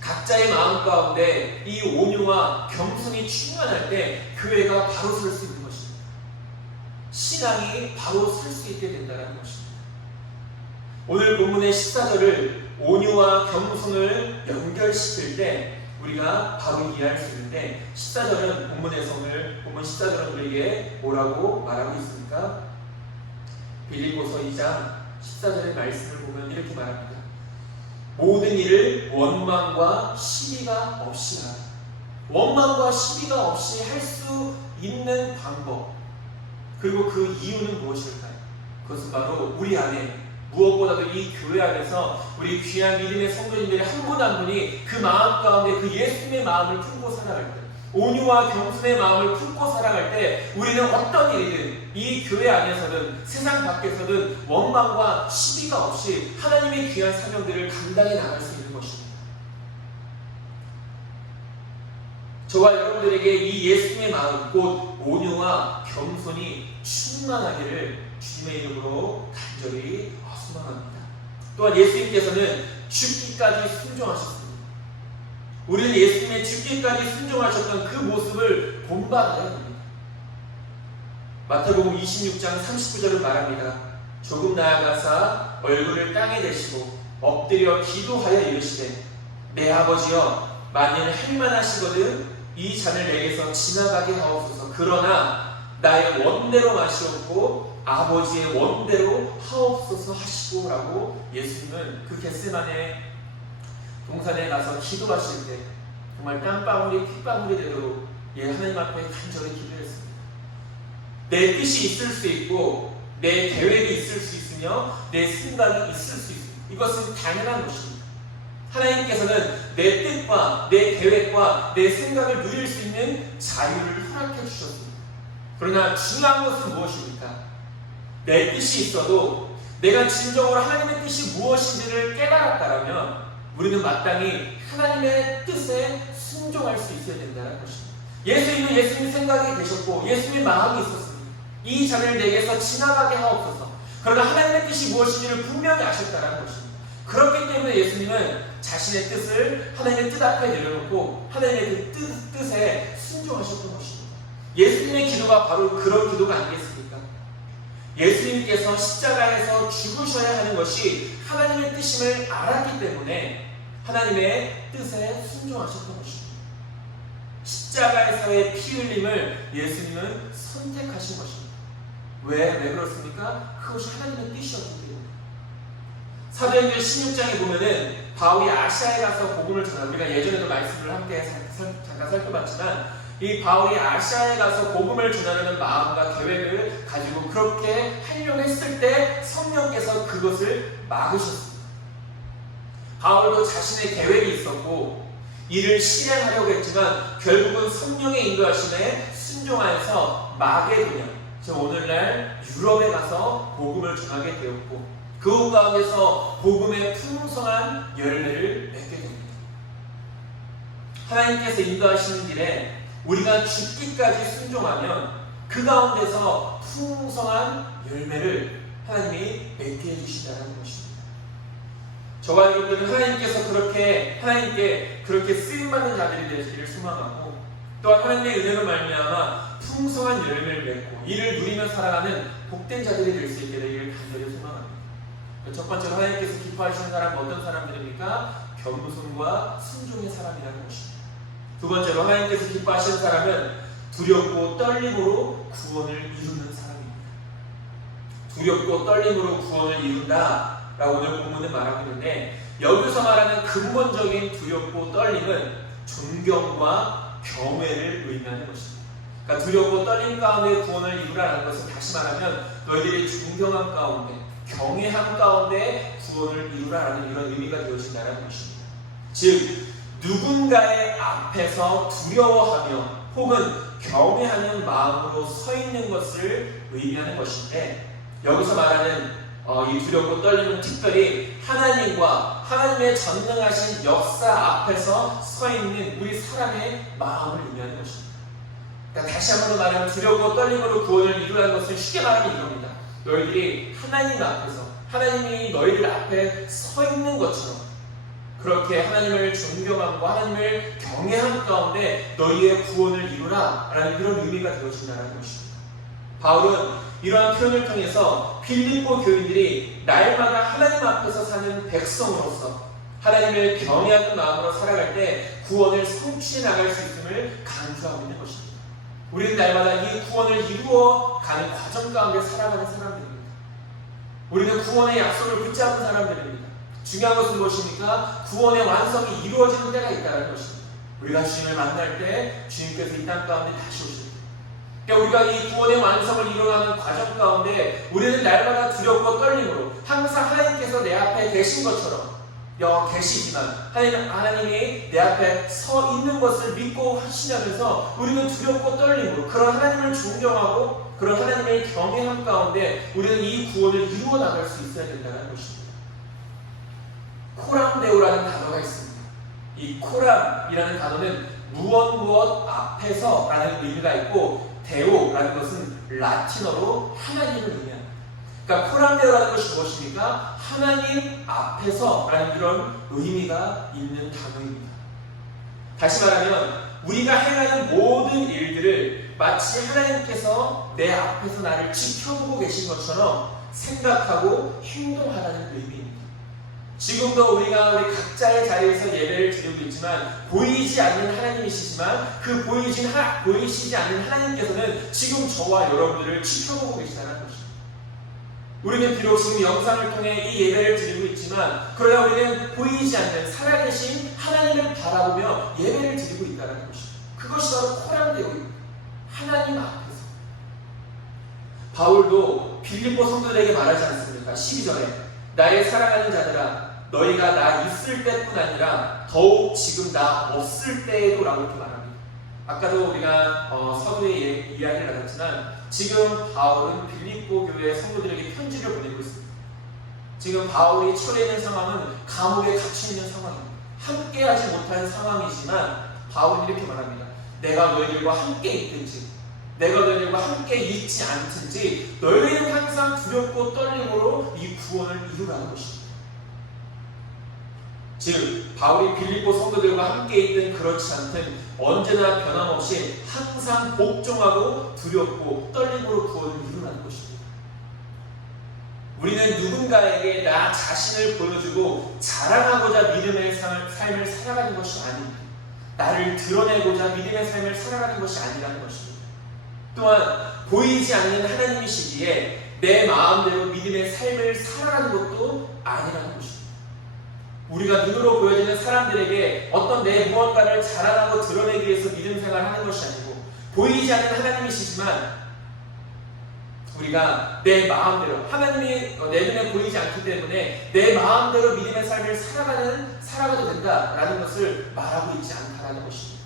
각자의 마음 가운데 이 온유와 겸손이 충만할 때 교회가 바로 설 수 있는 것입니다. 신앙이 바로 설 수 있게 된다는 것입니다. 오늘 본문의 14절을 온유와 겸손을 연결시킬 때 우리가 바로 이해할 수 있는데 14절은 본문에서 오늘 본문 14절은 우리에게 뭐라고 말하고 있습니까? 빌립보서 2장 14절의 말씀을 보면 이렇게 말합니다. 모든 일을 원망과 시비가 없이 하라. 원망과 시비가 없이 할 수 있는 방법, 그리고 그 이유는 무엇일까요? 그것은 바로 우리 안에 무엇보다도 이 교회 안에서 우리 귀한 믿음의 성도님들이 한 분 한 분이 그 마음 가운데 그 예수님의 마음을 품고 살아갈 때, 온유와 겸손의 마음을 품고 살아갈 때 우리는 어떤 일이든 이 교회 안에서든 세상 밖에서든 원망과 시비가 없이 하나님의 귀한 사명들을 감당해 나갈 수 있는 것입니다. 저와 여러분들에게 이 예수님의 마음, 곧 온유와 겸손이 충만하기를 주님의 이름으로 간절히 소망합니다. 또한 예수님께서는 죽기까지 순종하셨습니다. 우리는 예수님의 죽기까지 순종하셨던 그 모습을 본받아야 합니다. 마태복음 26장 39절을 말합니다. 조금 나아가사 얼굴을 땅에 대시고 엎드려 기도하여 이르시되 내 아버지여 만일 할만하시거든 이 잔을 내게서 지나가게 하옵소서. 그러나 나의 원대로 마시옵고 아버지의 원대로 하옵소서 하시고 라고 예수님은 그 겟세마네 동산에 가서 기도하실 때 정말 땀방울이 핏방울이 되도록 하나님 앞에 간절히 기도했습니다. 내 뜻이 있을 수 있고 내 계획이 있을 수 있으며 내 생각이 있을 수 있습니다. 이것은 당연한 것입니다. 하나님께서는 내 뜻과 내 계획과 내 생각을 누릴 수 있는 자유를 허락해 주셨습니다. 그러나 중요한 것은 무엇입니까? 내 뜻이 있어도 내가 진정으로 하나님의 뜻이 무엇인지를 깨달았다면 우리는 마땅히 하나님의 뜻에 순종할 수 있어야 된다는 것입니다. 예수님 생각이 되셨고 예수님의 마음이 있었습니다. 이 자리를 내게서 지나가게 하옵소서. 그러나 하나님의 뜻이 무엇인지를 분명히 아셨다는 것입니다. 그렇기 때문에 예수님은 자신의 뜻을 하나님의 뜻 앞에 내려놓고 하나님의 그 뜻에 순종하셨던 것입니다. 예수님의 기도가 바로 그런 기도가 아니겠습니까? 예수님께서 십자가에서 죽으셔야 하는 것이 하나님의 뜻임을 알았기 때문에 하나님의 뜻에 순종하셨던 것입니다. 십자가에서의 피 흘림을 예수님은 선택하신 것입니다. 왜 그렇습니까? 그것이 하나님의 뜻이었기 때문에. 사도행전 16장에 보면은 바울이 아시아에 가서 복음을 전하고, 우리가 예전에도 말씀을 함께 잠깐 살펴봤지만, 이 바울이 아시아에 가서 복음을 전하려는 마음과 계획을 가지고 그렇게 하려고 했을 때 성령께서 그것을 막으셨습니다. 바울도 자신의 계획이 있었고 이를 실행하려고 했지만 결국은 성령의 인도하심에 순종하여서 마게도냐, 즉 오늘날 유럽에 가서 복음을 전하게 되었고 그 가운데서 복음의 풍성한 열매를 맺게 됩니다. 하나님께서 인도하시는 길에 우리가 죽기까지 순종하면 그 가운데서 풍성한 열매를 하나님이 맺게 해주신다는 것입니다. 저와 여러분들은 하나님께 그렇게 쓰임받는 자들이 되시기를 소망하고, 또한 하나님의 은혜로 말미암아 풍성한 열매를 맺고 이를 누리며 살아가는 복된 자들이 될 수 있게 되기를 간절히 소망합니다. 첫 번째로 하나님께서 기뻐하시는 사람은 어떤 사람들입니까? 겸손과 순종의 사람이라는 것입니다. 두 번째로 하나님께서 기뻐하시는 사람은 두렵고 떨림으로 구원을 이루는 사람입니다. 두렵고 떨림으로 구원을 이룬다 라고 오늘 본문은 말하고 있는데, 여기서 말하는 근본적인 두렵고 떨림은 존경과 경외를 의미하는 것입니다. 그러니까 두렵고 떨림 가운데 구원을 이루라는 것은 다시 말하면 너희들이 존경함 가운데 경외함 가운데 구원을 이루라라는 이런 의미가 되어진다는 것입니다. 즉 누군가의 앞에서 두려워하며 혹은 경외하는 마음으로 서 있는 것을 의미하는 것인데, 여기서 말하는 이 두렵고 떨림은 특별히 하나님과 하나님의 전능하신 역사 앞에서 서 있는 우리 사람의 마음을 의미하는 것입니다. 그러니까 다시 한번 말하면 두렵고 떨림으로 구원을 이루라는 것은 쉽게 말하면 이겁니다. 너희들이 하나님 앞에서 하나님이 너희들 앞에 서 있는 것처럼 그렇게 하나님을 존경함과 하나님을 경외함 가운데 너희의 구원을 이루라 라는 그런 의미가 되어진다는 것입니다. 바울은 이러한 표현을 통해서 빌립보 교인들이 날마다 하나님 앞에서 사는 백성으로서 하나님을 경외하는 마음으로 살아갈 때 구원을 성취해 나갈 수 있음을 강조하고 있는 것입니다. 우리는 날마다 이 구원을 이루어 가는 과정 가운데 살아가는 사람들입니다. 우리는 구원의 약속을 붙잡은 사람들입니다. 중요한 것은 무엇입니까? 구원의 완성이 이루어지는 때가 있다는 것입니다. 우리가 주님을 만날 때 주님께서 이 땅 가운데 다시 오실 때, 그러니까 우리가 이 구원의 완성을 이루어가는 과정 가운데 우리는 날마다 두렵고 떨림으로 항상 하나님께서 내 앞에 계신 것처럼 계시지만 하나님이 내 앞에 서 있는 것을 믿고 하시냐면서 우리는 두렵고 떨림으로 그런 하나님을 존경하고 그런 하나님의 경외함 가운데 우리는 이 구원을 이루어 나갈 수 있어야 된다는 것입니다. 코람데오라는 단어가 있습니다. 이 코람이라는 단어는 무엇 앞에서 라는 의미가 있고, 데오라는 것은 라틴어로 하나님을 의미합니다. 그러니까 코람데오라는 것이 무엇입니까? 하나님 앞에서 라는 그런 의미가 있는 단어입니다. 다시 말하면 우리가 행하는 모든 일들을 마치 하나님께서 내 앞에서 나를 지켜보고 계신 것처럼 생각하고 행동하라는 의미입니다. 지금도 우리가 우리 각자의 자리에서 예배를 드리고 있지만 보이지 않는 하나님이시지만 그 보이시지 않는 하나님께서는 지금 저와 여러분들을 지켜보고 계시다는 것입니다. 우리는 비록 지금 영상을 통해 이 예배를 드리고 있지만 그러나 우리는 보이지 않는 살아계신 하나님을 바라보며 예배를 드리고 있다는 것입니다. 그것이 바로 코란데오입니다. 하나님 앞에서. 바울도 빌립보 성도들에게 말하지 않습니까? 12절에 나의 사랑하는 자들아 너희가 나 있을 때뿐 아니라 더욱 지금 나 없을 때에도 라고 이렇게 말합니다. 아까도 우리가 서두에 이야기를 나눴지만 지금 바울은 빌립보 교회 성도들에게 편지를 보내고 있습니다. 지금 바울이 처해 있는 상황은 감옥에 갇혀 있는 상황입니다. 함께하지 못한 상황이지만 바울이 이렇게 말합니다. 내가 너희들과 함께 있든지 내가 너희들과 함께 있지 않든지 너희는 항상 두렵고 떨림으로 이 구원을 이루라는 것입니다. 즉 바울이 빌립보 성도들과 함께 있든 그렇지 않든 언제나 변함없이 항상 복종하고 두렵고 떨림으로 구원을 이루라는 것입니다. 우리는 누군가에게 나 자신을 보여주고 자랑하고자 믿음의 삶을 살아가는 것이 아닙니다. 나를 드러내고자 믿음의 삶을 살아가는 것이 아니라는 것입니다. 또한 보이지 않는 하나님이시기에 내 마음대로 믿음의 삶을 살아가는 것도 아니라는 것입니다. 우리가 눈으로 보여지는 사람들에게 어떤 내 무언가를 자랑하고 드러내기 위해서 믿음 생활을 하는 것이 아니고 보이지 않는 하나님이시지만 우리가 내 마음대로 하나님이 내 눈에 보이지 않기 때문에 내 마음대로 믿음의 삶을 살아가도 된다라는 것을 말하고 있지 않다라는 것입니다.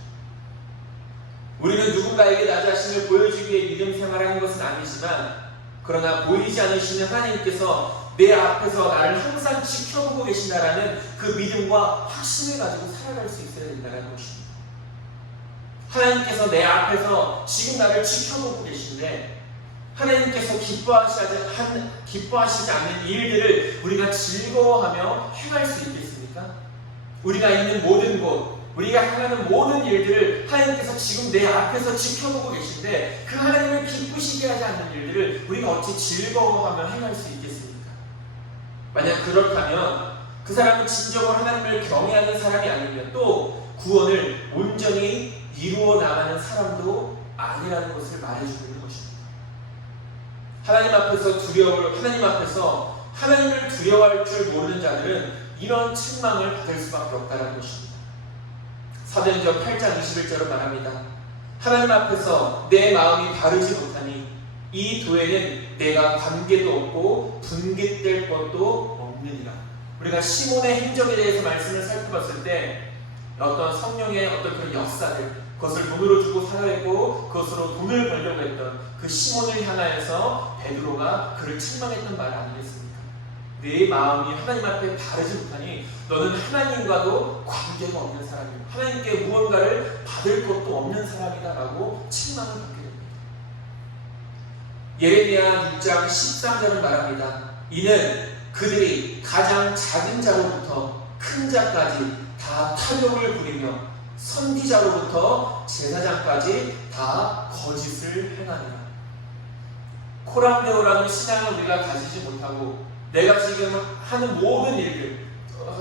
우리는 누군가에게 나 자신을 보여주기 위해 믿음 생활하는 것은 아니지만 그러나 보이지 않으시는 하나님께서 내 앞에서 나를 항상 지켜보고 계신다라는 그 믿음과 확신을 가지고 살아갈 수 있어야 된다는 것입니다. 하나님께서 내 앞에서 지금 나를 지켜보고 계신데 하나님께서 기뻐하시지 않는 일들을 우리가 즐거워하며 행할 수 있겠습니까? 우리가 있는 모든 곳, 우리가 행하는 모든 일들을 하나님께서 지금 내 앞에서 지켜보고 계신데 그 하나님을 기쁘시게 하지 않는 일들을 우리가 어찌 즐거워하며 행할 수 있겠습니까? 만약 그렇다면 그 사람은 진정으로 하나님을 경외하는 사람이 아니면 또 구원을 온전히 이루어 나가는 사람도 아니라는 것을 말해주고 있는 것입니다. 하나님 앞에서 하나님을 두려워할 줄 모르는 자들은 이런 책망을 받을 수밖에 없다는 것입니다. 사도행전 8장 21절로 말합니다. 하나님 앞에서 내 마음이 바르지 못하니 이 도에는 내가 관계도 없고 분깃될 것도 없느니라. 우리가 시몬의 행적에 대해서 말씀을 살펴봤을 때 어떤 성령의 어떤 그런 역사들 그것을 돈으로 주고 사려했고 그것으로 돈을 벌려고 했던 그 시몬을 향하여서 베드로가 그를 책망했던 말 아니겠습니까? 내 마음이 하나님 앞에 바르지 못하니 너는 하나님과도 관계가 없는 사람이고 하나님께 무언가를 받을 것도 없는 사람이다 라고 책망을 받게 됩니다. 예레미야 6장 13절은 말합니다. 이는 그들이 가장 작은 자로부터 큰 자까지 다 탐욕을 부리며 선지자로부터 제사장까지 다 거짓을 행하니라. 코란데오라는 신앙을 우리가 가지지 못하고 내가 지금 하는 모든 일들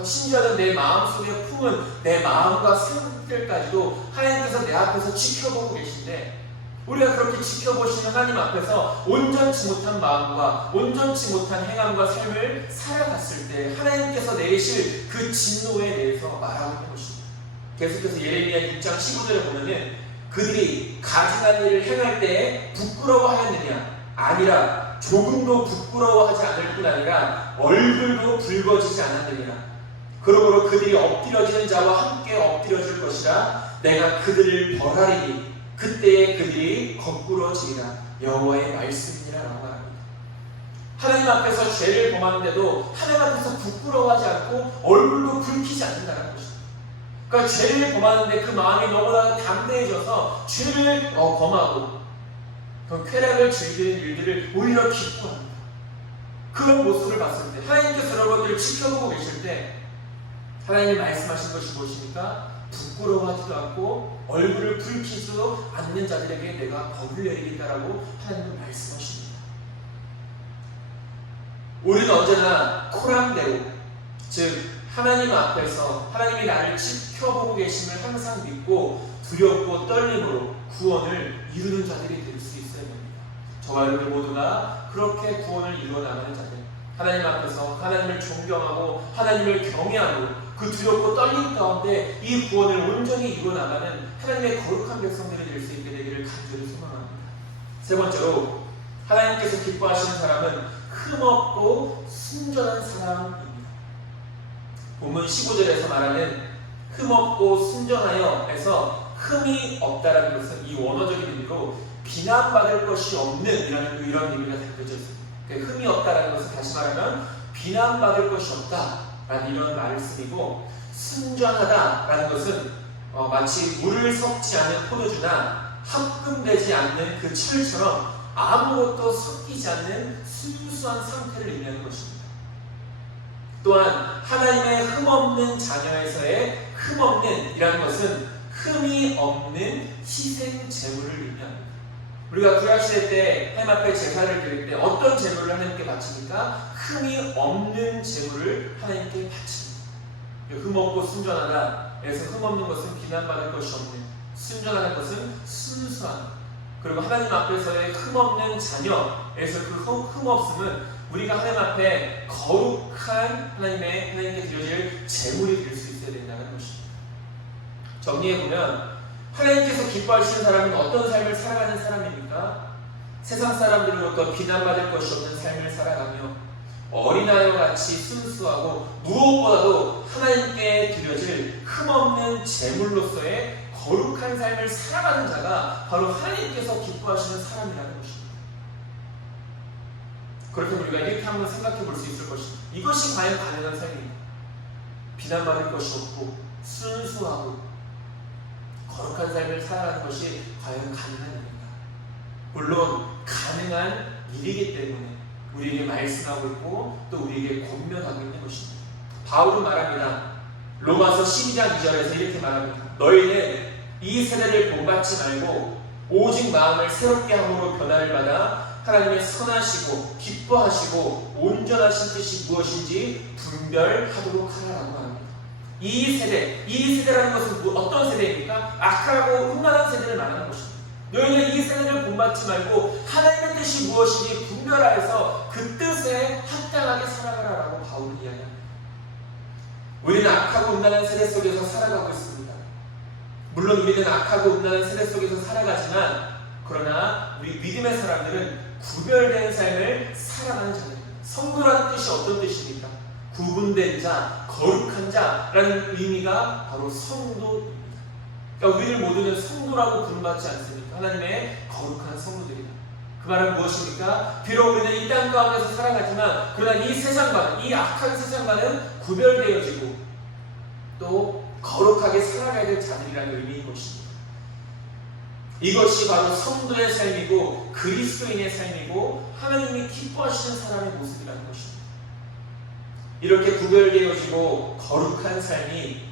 심지어는 내 마음속에 품은 내 마음과 생각들까지도 하나님께서 내 앞에서 지켜보고 계신데 우리가 그렇게 지켜보시는 하나님 앞에서 온전치 못한 마음과 온전치 못한 행함과 삶을 살아갔을 때 하나님께서 내리실 그 진노에 대해서 말하고 있는 것입니다. 계속해서 예레미야 6장 15절에 보면은 그들이 가증한 일을 행할 때 부끄러워하였느냐 아니라 조금도 부끄러워하지 않을 뿐 아니라 얼굴도 붉어지지 않았느니라. 그러므로 그들이 엎드려지는 자와 함께 엎드려질 것이라. 내가 그들을 벌하리니 그때에 그들이 거꾸러지리라. 여호와의 말씀이라 라고 말합니다. 하나님 앞에서 죄를 범하는데도 하나님 앞에서 부끄러워하지 않고 얼굴도 붉히지 않는다는 것입니다. 그러니까 죄를 범하는데 그 마음이 너무나 담대해져서 죄를 범하고 그 쾌락을 즐기는 일들을 오히려 기뻐합니다. 그런 모습을 봤을 때 하나님께서 여러분들을 지켜보고 계실 때 하나님이 말씀하신 것이 무엇입니까? 부끄러워하지도 않고 얼굴을 붉히지도 않는 자들에게 내가 법을 내리겠다라고 하나님은 말씀하십니다. 우리는 언제나 코란데오, 즉 하나님 앞에서 하나님이 나를 지켜보고 계심을 항상 믿고 두렵고 떨림으로 구원을 이루는 자들이 될 수 있어야 됩니다. 저와 여러분 모두가 그렇게 구원을 이루어 나가는 자들, 하나님 앞에서 하나님을 존경하고 하나님을 경외하고 그 두렵고 떨림 가운데 이 구원을 온전히 이루어나가는 하나님의 거룩한 백성들이 될 수 있게 되기를 간절히 소망합니다. 세 번째로 하나님께서 기뻐하시는 사람은 흠없고 순전한 사람입니다. 본문 15절에서 말하는 흠없고 순전하여에서 흠이 없다라는 것은 이 원어적인 의미로 비난받을 것이 없는 이런 의미가 담겨져 있습니다. 그러니까 흠이 없다라는 것은 다시 말하면 비난받을 것이 없다라는 이런 말씀이고, 순전하다라는 것은 마치 물을 섞지 않는 포도주나 합금되지 않는 그 철처럼 아무것도 섞이지 않는 순수한 상태를 의미하는 것입니다. 또한 하나님의 흠없는 자녀에서의 흠없는 이라는 것은 흠이 없는 희생 제물을 의미합니다. 우리가 구약시대 때 하나님 앞에 제사를 드릴 때 어떤 제물을 하나님께 바칩니까? 흠이 없는 제물을 하나님께 바칩니다. 흠없고 순전하다 에서 흠없는 것은 비난받을 것이 없는, 순전한 것은 순수한, 그리고 하나님 앞에서의 흠없는 자녀에서 그 흠없음은 우리가 하나님 앞에 거룩한 하나님께 드려질 제물이 될 수 있어야 된다는 것입니다. 정리해보면 하나님께서 기뻐하시는 사람은 어떤 삶을 살아가는 사람입니까? 세상 사람들로부터 비난받을 것이 없는 삶을 살아가며 어린아이와 같이 순수하고 무엇보다도 하나님께 드려질 흠없는 제물로서의 거룩한 삶을 살아가는 자가 바로 하나님께서 기뻐하시는 사람이라는 것입니다. 그렇다면 우리가 이렇게 한번 생각해 볼 수 있을 것입니다. 이것이 과연 가능한 삶입니다. 비난받을 것이 없고 순수하고 거룩한 삶을 살아가는 것이 과연 가능한 일인가? 물론 가능한 일이기 때문에 우리에게 말씀하고 있고 또 우리에게 권면하고 있는 것입니다. 바울은 말합니다. 로마서 12장 2절에서 이렇게 말합니다. 너희는 이 세대를 본받지 말고 오직 마음을 새롭게 함으로 변화를 받아 하나님의 선하시고 기뻐하시고 온전하신 뜻이 무엇인지 분별하도록 하라고 합니다. 이 세대라는 것은 어떤 세대입니까? 악하고 음란한 세대를 말하는 것입니다. 너희는 이 세대를 본받지 말고 하나님의 뜻이 무엇인지 분별하여서 그 뜻에 합당하게 살아가라라고 바울은 이야기합니다. 우리는 악하고 음란한 세대 속에서 살아가고 있습니다. 물론 우리는 악하고 음란한 세대 속에서 살아가지만, 그러나 우리 믿음의 사람들은 구별된 삶을 살아가는 자입니다. 성도라는 뜻이 어떤 뜻입니까? 구분된 자, 거룩한 자라는 의미가 바로 성도입니다. 그러니까 우리들 모두는 성도라고 부름받지 않습니까? 하나님의 거룩한 성도들이다. 그 말은 무엇입니까? 비록 우리는 이 땅 가운데서 살아가지만 그러나 이 세상과는, 이 악한 세상과는 구별되어지고 또 거룩하게 살아가야 될 자들이라는 의미인 것입니다. 이것이 바로 성도의 삶이고 그리스도인의 삶이고 하나님이 기뻐하시는 사람의 모습이라는 것입니다. 이렇게 구별되어지고 거룩한 삶이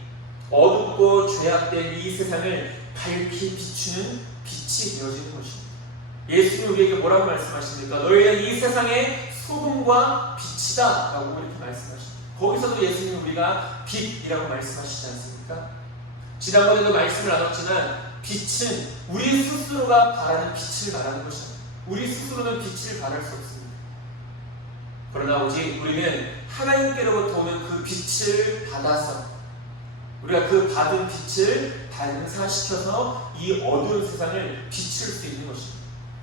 어둡고 죄악된 이 세상을 밝히 비추는 빛이 되어지는 것입니다. 예수님이 우리에게 뭐라고 말씀하십니까? 너희는 이 세상의 소금과 빛이다 라고 이렇게 말씀하십니다. 거기서도 예수님이 우리가 빛이라고 말씀하시지 않습니까? 지난번에도 말씀을 나눴지만 빛은 우리 스스로가 바라는 빛을 말하는 것입니다. 우리 스스로는 빛을 바랄 수 없습니다. 그러나 오직 우리는 하나님께로부터 오는 그 빛을 받아서 우리가 그 받은 빛을 반사시켜서 이 어두운 세상을 비출 수 있는 것입니다.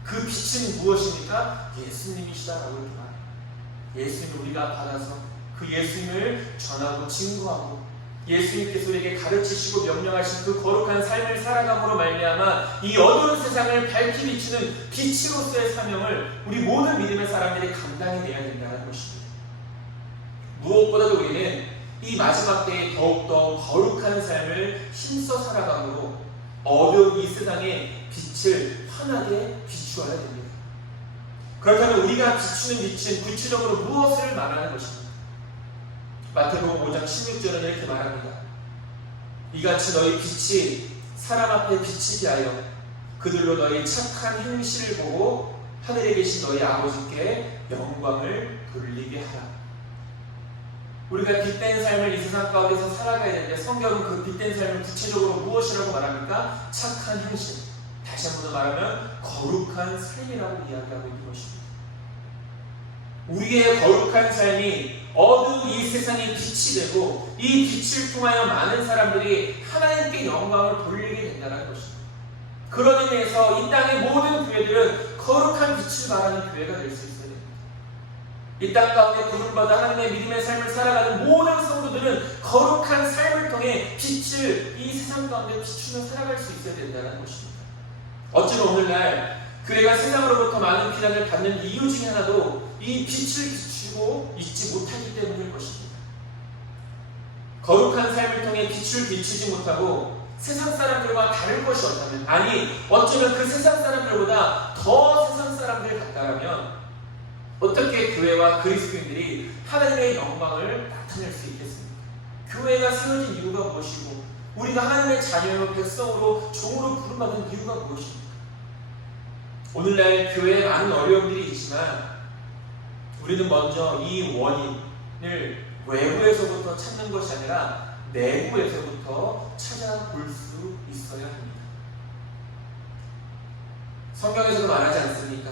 그 빛은 무엇입니까? 예수님이시다라고 이렇게 말해요. 예수님을 우리가 받아서 그 예수님을 전하고 증거하고 예수님께서 우리에게 가르치시고 명령하신 그 거룩한 삶을 살아감으로 말미암아 이 어두운 세상을 밝히 비추는 빛으로서의 사명을 우리 모든 믿음의 사람들이 감당해내야 된다는 것입니다. 무엇보다도 우리는 이 마지막 때에 더욱더 거룩한 삶을 힘써 살아감으로 어두운 이 세상에 빛을 환하게 비추어야 됩니다. 그렇다면 우리가 비추는 빛은 구체적으로 무엇을 말하는 것입니까? 마태복음 5장 16절은 이렇게 말합니다. 이같이 너희 빛이 사람 앞에 비치게 하여 그들로 너희 착한 행실을 보고 하늘에 계신 너희 아버지께 영광을 돌리게 하라. 우리가 빛된 삶을 이 세상 가운데서 살아가야 되는데 성경은 그 빛된 삶을 구체적으로 무엇이라고 말합니까? 착한 행실, 다시 한 번 더 말하면 거룩한 삶이라고 이야기하고 있는 것입니다. 우리의 거룩한 삶이 어두운 이 세상에 빛이 되고 이 빛을 통하여 많은 사람들이 하나님께 영광을 돌리게 된다는 것입니다. 그런 의미에서 이 땅의 모든 교회들은 거룩한 빛을 발하는 교회가 될 수 있어야 됩니다. 이 땅 가운데 부름받아 하나님의 믿음의 삶을 살아가는 모든 성도들은 거룩한 삶을 통해 빛을 이 세상 가운데 비추며 살아갈 수 있어야 된다는 것입니다. 어찌로 오늘날 교회가 세상으로부터 많은 비난을 받는 이유 중에 하나도 이 빛을 비추고 있지 못하기 때문일 것입니다. 거룩한 삶을 통해 빛을 비추지 못하고 세상 사람들과 다를 것이 없다면, 아니 어쩌면 그 세상 사람들보다 더 세상 사람들 같다라면 어떻게 교회와 그리스도인들이 하나님의 영광을 나타낼 수 있겠습니까? 교회가 세워진 이유가 무엇이고 우리가 하나님의 자녀요 백성으로 종으로 부름받은 이유가 무엇입니까? 오늘날 교회에 많은 어려움들이 있지만 우리는 먼저 이 원인을 외부에서부터 찾는 것이 아니라 내부에서부터 찾아볼 수 있어야 합니다. 성경에서도 말하지 않습니까?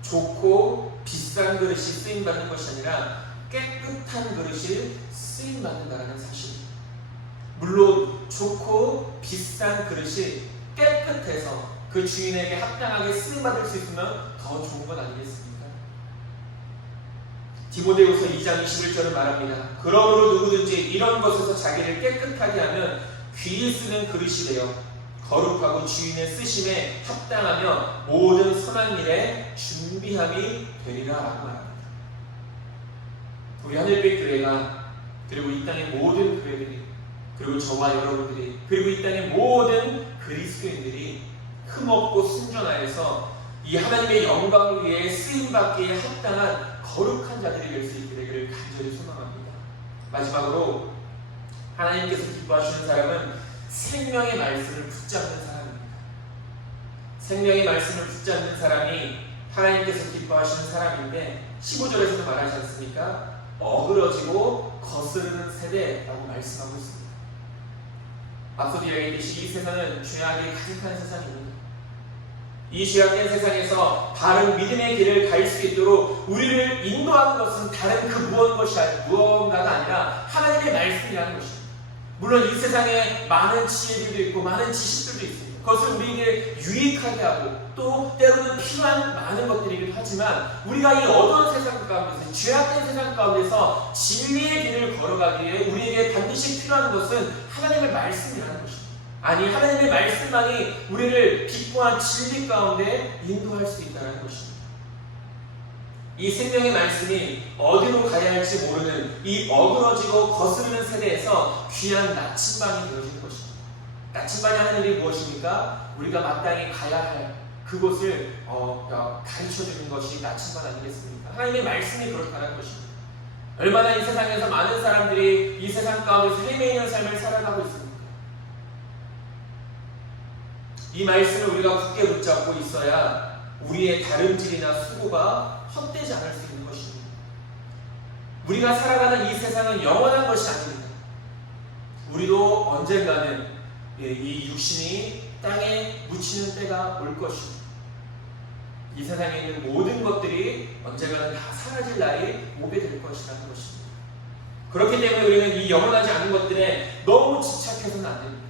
좋고 비싼 그릇이 쓰임받는 것이 아니라 깨끗한 그릇이 쓰임받는다는 사실. 물론 좋고 비싼 그릇이 깨끗해서 그 주인에게 합당하게 쓰임받을 수 있으면 더 좋은 건 아니겠습니까? 디모데후서 2장 21절을 말합니다. 그러므로 누구든지 이런 것에서 자기를 깨끗하게 하면 귀히 쓰는 그릇이 되어 거룩하고 주인의 쓰심에 합당하며 모든 선한 일에 준비함이 되리라 라고 말합니다. 우리 하늘빛 교회가, 그리고 이 땅의 모든 교회들이, 그리고 저와 여러분들이, 그리고 이 땅의 모든 그리스도인들이 흠없고 순전하여서 이 하나님의 영광을 위해 쓰임받기에 합당한 거룩한 자들이 될 수 있게 되기를 간절히 소망합니다. 마지막으로 하나님께서 기뻐하시는 사람은 생명의 말씀을 붙잡는 사람입니다. 생명의 말씀을 붙잡는 사람이 하나님께서 기뻐하시는 사람인데 15절에서도 말하지 않습니까? 어그러지고 거스르는 세대라고 말씀하고 있습니다. 앞서도 이야기했듯이 이 세상은 죄악이 가득한 세상입니다. 이 죄악된 세상에서 바른 믿음의 길을 갈 수 있도록 우리를 인도하는 것은 다른 그 무언가가 아니라 하나님의 말씀이라는 것입니다. 물론 이 세상에 많은 지혜들도 있고 많은 지식들도 있습니다. 그것을 우리에게 유익하게 하고 또 때로는 필요한 많은 것들이기도 하지만 우리가 이 어두운 세상 가운데서, 죄악된 세상 가운데서 진리의 길을 걸어가기 위해 우리에게 반드시 필요한 것은 하나님의 말씀이라는 것입니다. 아니, 하나님의 말씀만이 우리를 기뻐한 진리 가운데 인도할 수 있다는 것입니다. 이 생명의 말씀이 어디로 가야 할지 모르는 이 어그러지고 거스르는 세대에서 귀한 나침반이 되어지는 것입니다. 나침반이 하는 일이 무엇입니까? 우리가 마땅히 가야 할 그곳을 가르쳐주는 것이 나침반 아니겠습니까? 하나님의 말씀이 그렇다는 것입니다. 얼마나 이 세상에서 많은 사람들이 이 세상 가운데서 헤매이는 삶을 살아가고 있습니까? 이 말씀을 우리가 굳게 붙잡고 있어야 우리의 다름질이나 수고가 헛되지 않을 수 있는 것입니다. 우리가 살아가는 이 세상은 영원한 것이 아닙니다. 우리도 언젠가는 이 육신이 땅에 묻히는 때가 올 것입니다. 이 세상에 있는 모든 것들이 언젠가는 다 사라질 날이 오게 될 것이라는 것입니다. 그렇기 때문에 우리는 이 영원하지 않은 것들에 너무 집착해서는 안 됩니다.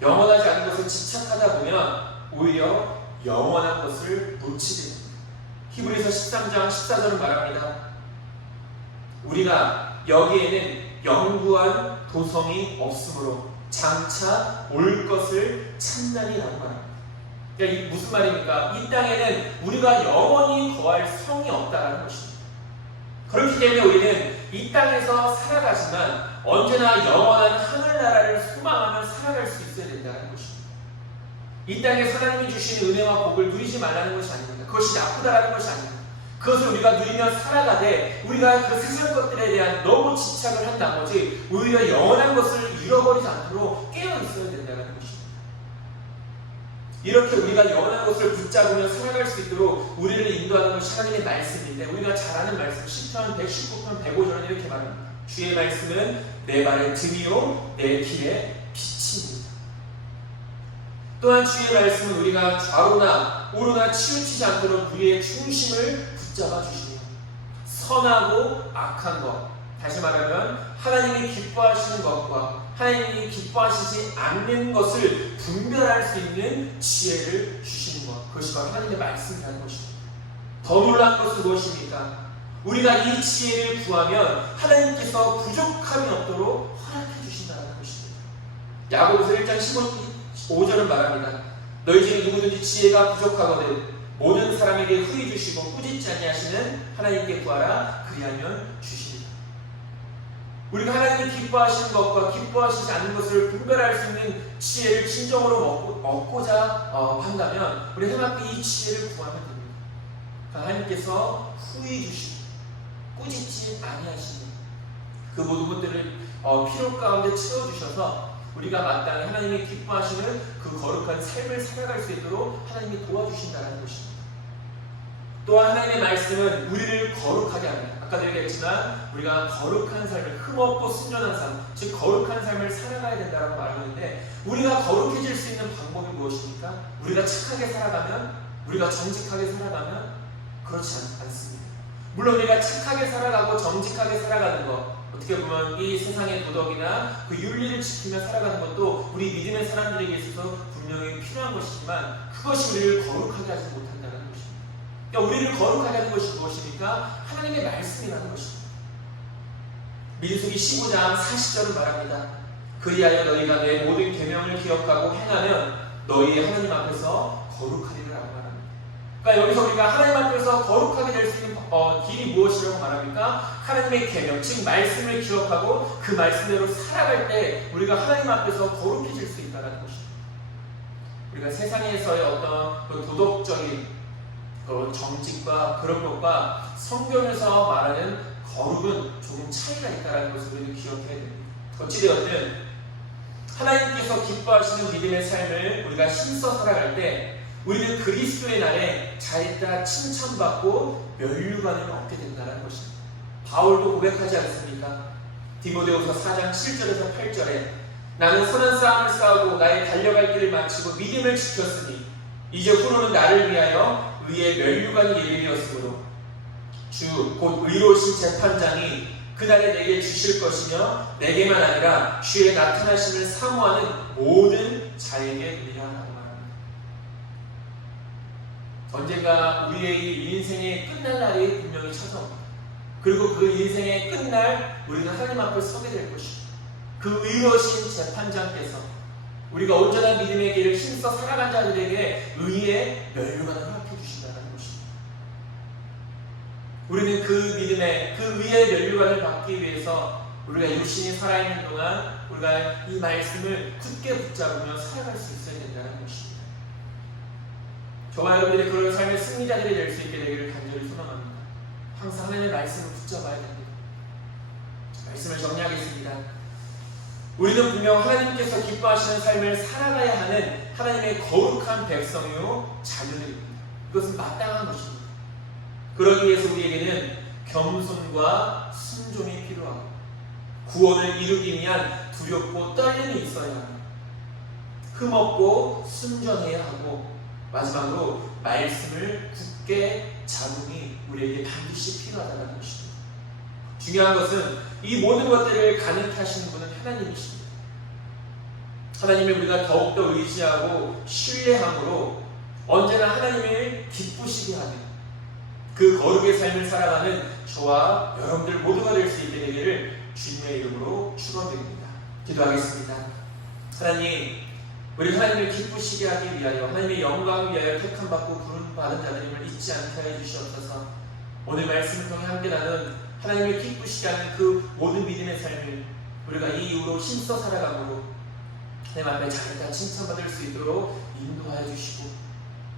영원하지 않은 것을 집착하다 보면 오히려 영원한 것을 놓치게 됩니다. 히브리서 13장 14절은 말합니다. 우리가 여기에는 영구한 도성이 없으므로 장차 올 것을 찾나니라고 말합니다. 그러니까 이게 무슨 말입니까? 이 땅에는 우리가 영원히 거할 성이 없다는 것입니다. 그렇기 때문에 우리는 이 땅에서 살아가지만 언제나 영원한 하늘나라를 소망하며 살아갈 수 있어야 된다는 것입니다. 이 땅에 하나님이 주신 은혜와 복을 누리지 말라는 것이 아닙니다. 그것이 나쁘다라는 것이 아닙니다. 그것을 우리가 누리며 살아가되 우리가 그 세상 것들에 대한 너무 집착을 한 나머지 오히려 영원한 것을 잃어버리지 않도록 깨어있어야 된다는 것입니다. 이렇게 우리가 영원한 것을 붙잡으며 살아갈 수 있도록 우리를 인도하는 것이 하나님의 말씀인데, 우리가 잘 아는 말씀 10편, 119편, 105절은 이렇게 말합니다. 주의 말씀은 내 발의 등이요 내 길의 빛입니다. 또한 주의 말씀은 우리가 좌우나 우로나 치우치지 않도록 우리의 중심을 붙잡아 주시며 선하고 악한 것, 다시 말하면 하나님이 기뻐하시는 것과 하나님이 기뻐하시지 않는 것을 분별할 수 있는 지혜를 주시는 것, 그것이 바로 하나님의 말씀이라는 것입니다. 더 놀라운 것은 무엇입니까? 우리가 이 지혜를 구하면 하나님께서 부족함이 없도록 허락해 주신다는 것입니다. 야고보서 1장 15절은 말합니다. 너희 중에 누구든지 지혜가 부족하거든 모든 사람에게 후히 주시고 꾸짖지 아니하시는 하나님께 구하라 그리하면 주시리라. 우리가 하나님이 기뻐하시는 것과 기뻐하시지 않는 것을 분별할 수 있는 지혜를 진정으로 얻고자 한다면 우리 해맑게 이 지혜를 구하면 됩니다. 하나님께서 후히 주시고 꾸짖지 아니하시는 그 모든 것들을 필요 가운데 채워주셔서 우리가 마땅히 하나님이 기뻐하시는 그 거룩한 삶을 살아갈 수 있도록 하나님이 도와주신다는 것입니다. 또한 하나님의 말씀은 우리를 거룩하게 합니다. 아까도 얘기했지만 우리가 거룩한 삶을, 흠없고 순전한 삶, 즉 거룩한 삶을 살아가야 된다고 말하는데, 우리가 거룩해질 수 있는 방법이 무엇입니까? 우리가 착하게 살아가면, 우리가 정직하게 살아가면 그렇지 않습니다. 물론 우리가 착하게 살아가고 정직하게 살아가는 것, 어떻게 보면 이 세상의 도덕이나 그 윤리를 지키며 살아가는 것도 우리 믿음의 사람들에게 있어서 분명히 필요한 것이지만, 그것이 우리를 거룩하게 하지 못한다는 것입니다. 그러니까 우리를 거룩하게 하는 것이 무엇입니까? 하나님의 말씀이라는 것입니다. 민수기 15장 40절은 말합니다. 그리하여 너희가 내 모든 계명을 기억하고 행하면 너희 하나님 앞에서 거룩하리라 라고 말합니다. 그러니까 여기서 우리가 하나님 앞에서 거룩하게 될 수 있는 길이 무엇이라고 말합니까? 하나님의 계명, 즉 말씀을 기억하고 그 말씀대로 살아갈 때 우리가 하나님 앞에서 거룩해질 수 있다는 것입니다. 우리가 세상에서의 어떤 그 도덕적인 정직과 그런 것과 성경에서 말하는 거룩은 조금 차이가 있다는 것을 우리는 기억해야 됩니다. 어찌되었든 하나님께서 기뻐하시는 믿음의 삶을 우리가 힘써 살아갈 때 우리는 그리스도의 날에 잘했다 칭찬받고 면류관을 얻게 된다는 것입니다. 바울도 고백하지 않습니까? 디모데후서 4장 7절에서 8절에 나는 선한 싸움을 싸우고 나의 달려갈 길을 마치고 믿음을 지켰으니 이제 후로는 나를 위하여 의의 면류관이 예비되었으므로 주 곧 의로우신 재판장이 그날에 내게 주실 것이며 내게만 아니라 주의 나타나심을 사모하는 모든 자에게 누리라 라고 말합니다. 언젠가 우리의 인생의 끝날 날이 분명히 찾아옵니다. 그리고 그 인생의 끝날 우리는 하나님 앞에 서게 될 것입니다. 그 의로우신 재판장께서 우리가 온전한 믿음의 길을 힘써 살아간 자들에게 의의 면류관을 허락해 주신다는 것입니다. 우리는 그 믿음의, 그 의의 면류관을 받기 위해서 우리가 육신이 살아있는 동안 우리가 이 말씀을 굳게 붙잡으며 살아갈 수 있어야 된다는 것입니다. 저와 여러분들이 그런 삶의 승리자들이 될 수 있게 되기를 간절히 소망합니다. 항상 하나님의 말씀을 붙잡아야 됩니다. 말씀을 정리하겠습니다. 우리는 분명 하나님께서 기뻐하시는 삶을 살아가야 하는 하나님의 거룩한 백성이요 자녀들입니다. 그것은 마땅한 것입니다. 그러기 위해서 우리에게는 겸손과 순종이 필요하고 구원을 이루기 위한 두렵고 떨림이 있어야 합니다. 흠없고 순전해야 하고 마지막으로 말씀을 굳게 잡음이 우리에게 반드시 필요하다는 것입니다. 중요한 것은 이 모든 것들을 가능케 하시는 분은 하나님이십니다. 하나님을 우리가 더욱더 의지하고 신뢰함으로 언제나 하나님을 기쁘시게 하는 그 거룩의 삶을 살아가는 저와 여러분들 모두가 될 수 있게 되기를 주님의 이름으로 축원드립니다. 기도하겠습니다. 하나님, 우리 하나님을 기쁘시게 하기 위하여 하나님의 영광을 위하여 택함받고 부름받은 자들임을 잊지 않게 하여 주시옵소서. 오늘 말씀을 통해 함께 나눈 하나님을 기쁘시게 하는 그 모든 믿음의 삶을 우리가 이 이후로 힘써 살아가므로 하나님 앞에 잘했다 칭찬받을 수 있도록 인도하여 주시고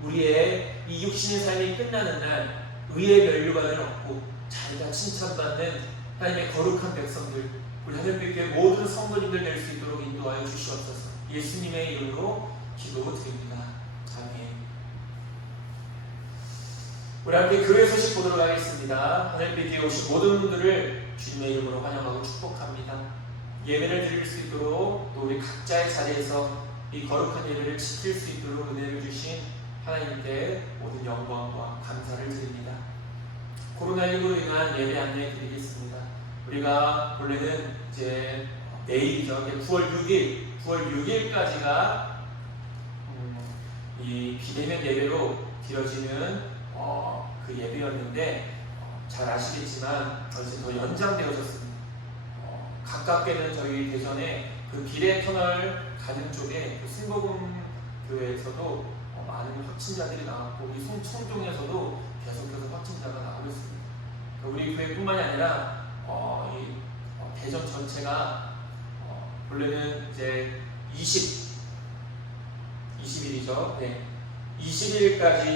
우리의 이 육신의 삶이 끝나는 날 의의 면류관을 얻고 잘했다 칭찬받는 하나님의 거룩한 백성들 우리 하늘빛교회 모든 성도님들 될 수 있도록 인도하여 주시옵소서. 예수님의 이름으로 기도드립니다. 아멘. 우리 함께 교회 소식 보도록 하겠습니다. 하늘빛교회 오신 모든 분들을 주님의 이름으로 환영하고 축복합니다. 예배를 드릴 수 있도록 또 우리 각자의 자리에서 이 거룩한 예배를 지킬 수 있도록 은혜를 주신 하나님께 모든 영광과 감사를 드립니다. 코로나19로 인한 예배 안내 드리겠습니다. 우리가 본래는 이제 내일이죠. 9월 6일까지가 이 비대면 예배로 드려지는 그 예배였는데 잘 아시겠지만 이제 더 연장되어졌습니다. 가깝게는 저희 대전에 그 비례터널 가는 쪽에 그 승복음 교회에서도 많은 확진자들이 나왔고 우리 송동에서도 계속해서 확진자가 나오고 있습니다. 우리 교회뿐만이 아니라 대전 전체가 원래는 이제 20일이죠. 네. 20일까지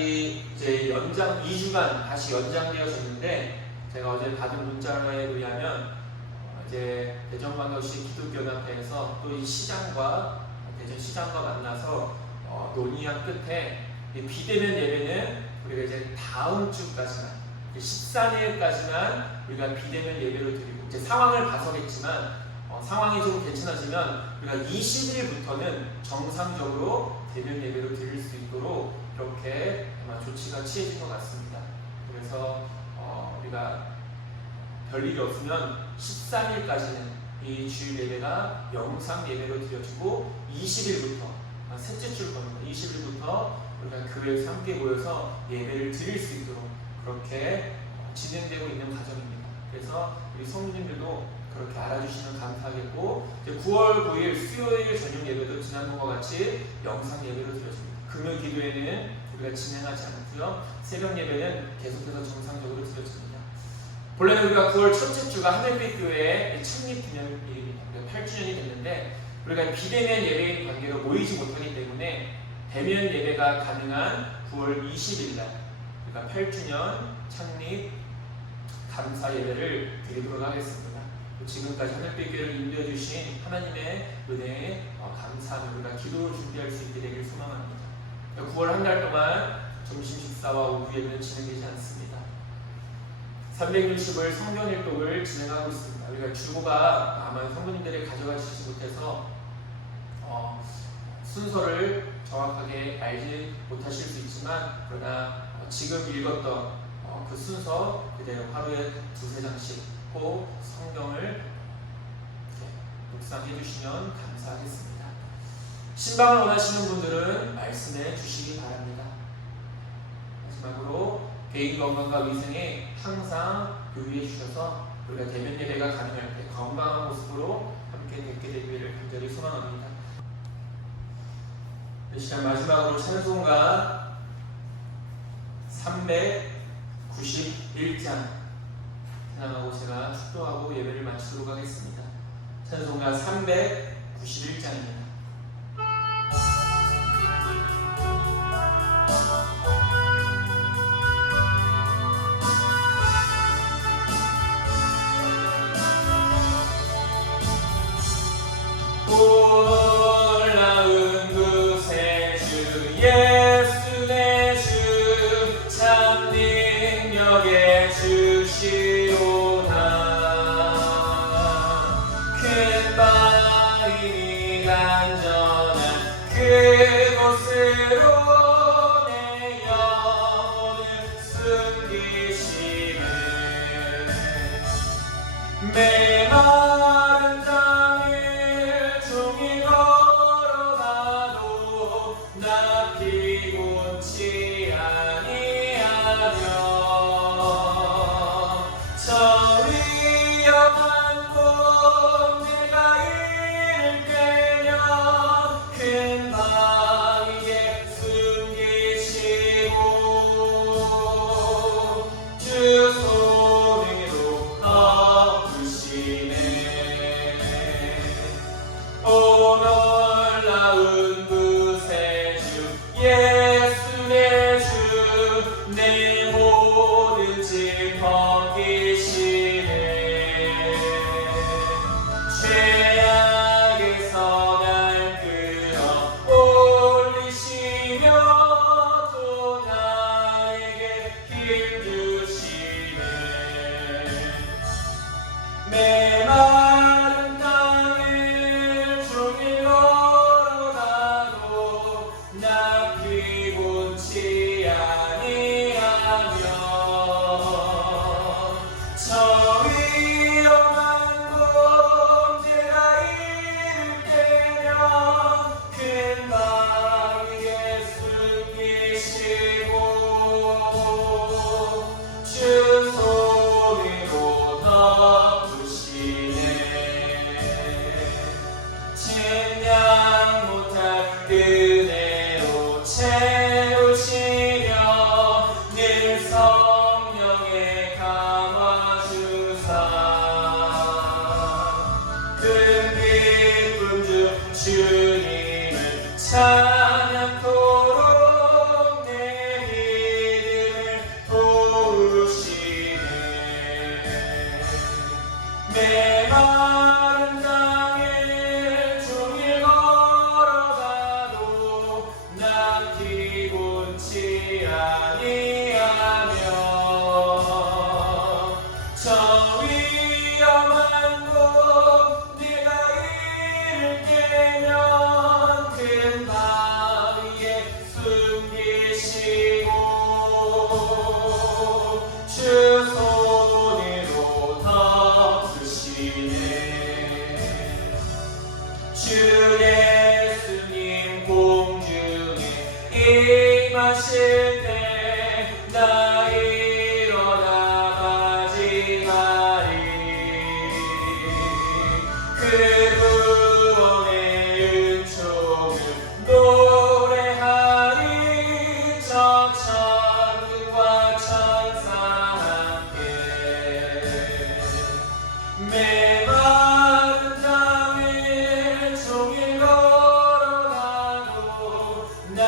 이제 2주간 다시 연장되어졌는데 제가 어제 받은 문자에 의하면 이제 대전광역시 기독교연합회에서 또 이 시장과 대전 시장과 만나서 논의한 끝에 비대면 예배는 우리가 이제 다음 주까지만 13일까지만 우리가 비대면 예배로 드리고 이제 상황을 봐서겠지만 상황이 좀 괜찮아지면 우리가 20일부터는 정상적으로 대면 예배로 드릴 수 있도록 이렇게 아마 조치가 취해진 것 같습니다. 그래서 우리가 별일이 없으면 13일까지는 이 주일 예배가 영상 예배로 드려지고 20일부터 셋째 줄 겁니다. 20일부터 우리가 교회에서 함께 모여서 예배를 드릴 수 있도록 그렇게 진행되고 있는 과정입니다. 그래서 우리 성도님들도 그렇게 알아주시면 감사하겠고 이제 9월 9일 수요일 저녁 예배도 지난번과 같이 영상 예배로 드려집니다. 금요 기도회는 우리가 진행하지 않고요. 새벽 예배는 계속해서 정상적으로 드려집니다. 본래는 우리가 9월 첫째 주가 하늘빛 교회의 창립 기념일입니다. 8주년이 됐는데 우리가 비대면 예배인 관계로 모이지 못하기 때문에 대면 예배가 가능한 9월 20일 날 그러니까 8주년 창립 감사 예배를 드리도록 하겠습니다. 지금까지 하늘빛 교회를 인도해 주신 하나님의 은혜에 감사하며 우리가 기도를 준비할 수 있게 되길 소망합니다. 9월 한 달 동안 점심 식사와 오후 예배는 진행되지 않습니다. 360일 성경 일독을 진행하고 있습니다. 우리가 주보가 아마 성도님들이 가져가시지 못해서 순서를 정확하게 알지 못하실 수 있지만 그러나 지금 읽었던 그 순서 그대로 하루에 2-3장씩 꼭 성경을 묵상해 주시면 감사하겠습니다. 신방을 원하시는 분들은 말씀해 주시기 바랍니다. 마지막으로 개인 건강과 위생에 항상 유의해 주셔서 우리가 대면 예배가 가능할 때 건강한 모습으로 함께 뵙게 되기를 간절히 소망합니다. 이 시간 마지막으로 찬송가 391장 찬양하고 제가 축도하고 예배를 마치도록 하겠습니다. 찬송가 391장입니다. 올라은 그새 주 예수 내 주 참 능력의 주시오나 큰 바위니 안전한 그곳으로 내 영혼을 숨기시네 메마른 땅을 종일 걸어가도 나 피곤치 아니하며 저 위험한 곳 내가 이를 꿰며 큰 바위에 숨기시고 주 손으로 덮으시네 메마른 땅에 종일 걸어가도 나 피곤치 아니하며 저 위험한 곳 내가 이를 깨면 큰 바위에 숨기시고 주 손으로 덮으시네. 주 예수님 공중에 임하실 때 나 일어나 맞이하리. 그 구원의 은총을 노래하리. 저 천군과 천사 함께 메마른 땅에 종일 걸어가도 나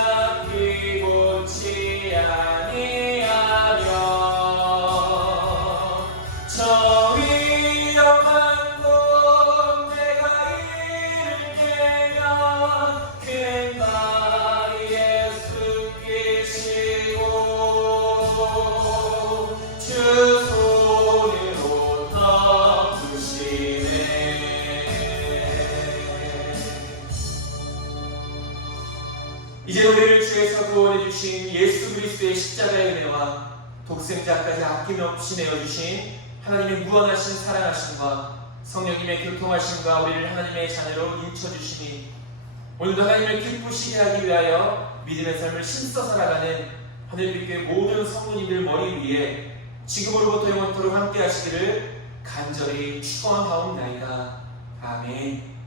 피곤치 아니하며 저 위험한 곳 내가 이를 깨면 큰 바위에 숨기시고 주 손으로 덮으시네. 이제 우리를 주에서 구원해 주신 예수 그리스도의 십자가의 은혜와 독생자까지 아낌없이 내어주신 하나님의 무한하신 사랑하심과 성령님의 교통하심과 우리를 하나님의 자녀로 인쳐주시니 오늘도 하나님을 기쁘시게 하기 위하여 믿음의 삶을 힘써 살아가는 하늘빛교회 모든 성도님들 머리 위에 지금으로부터 영원토록 함께 하시기를 간절히 축원하옵나이다. 아멘.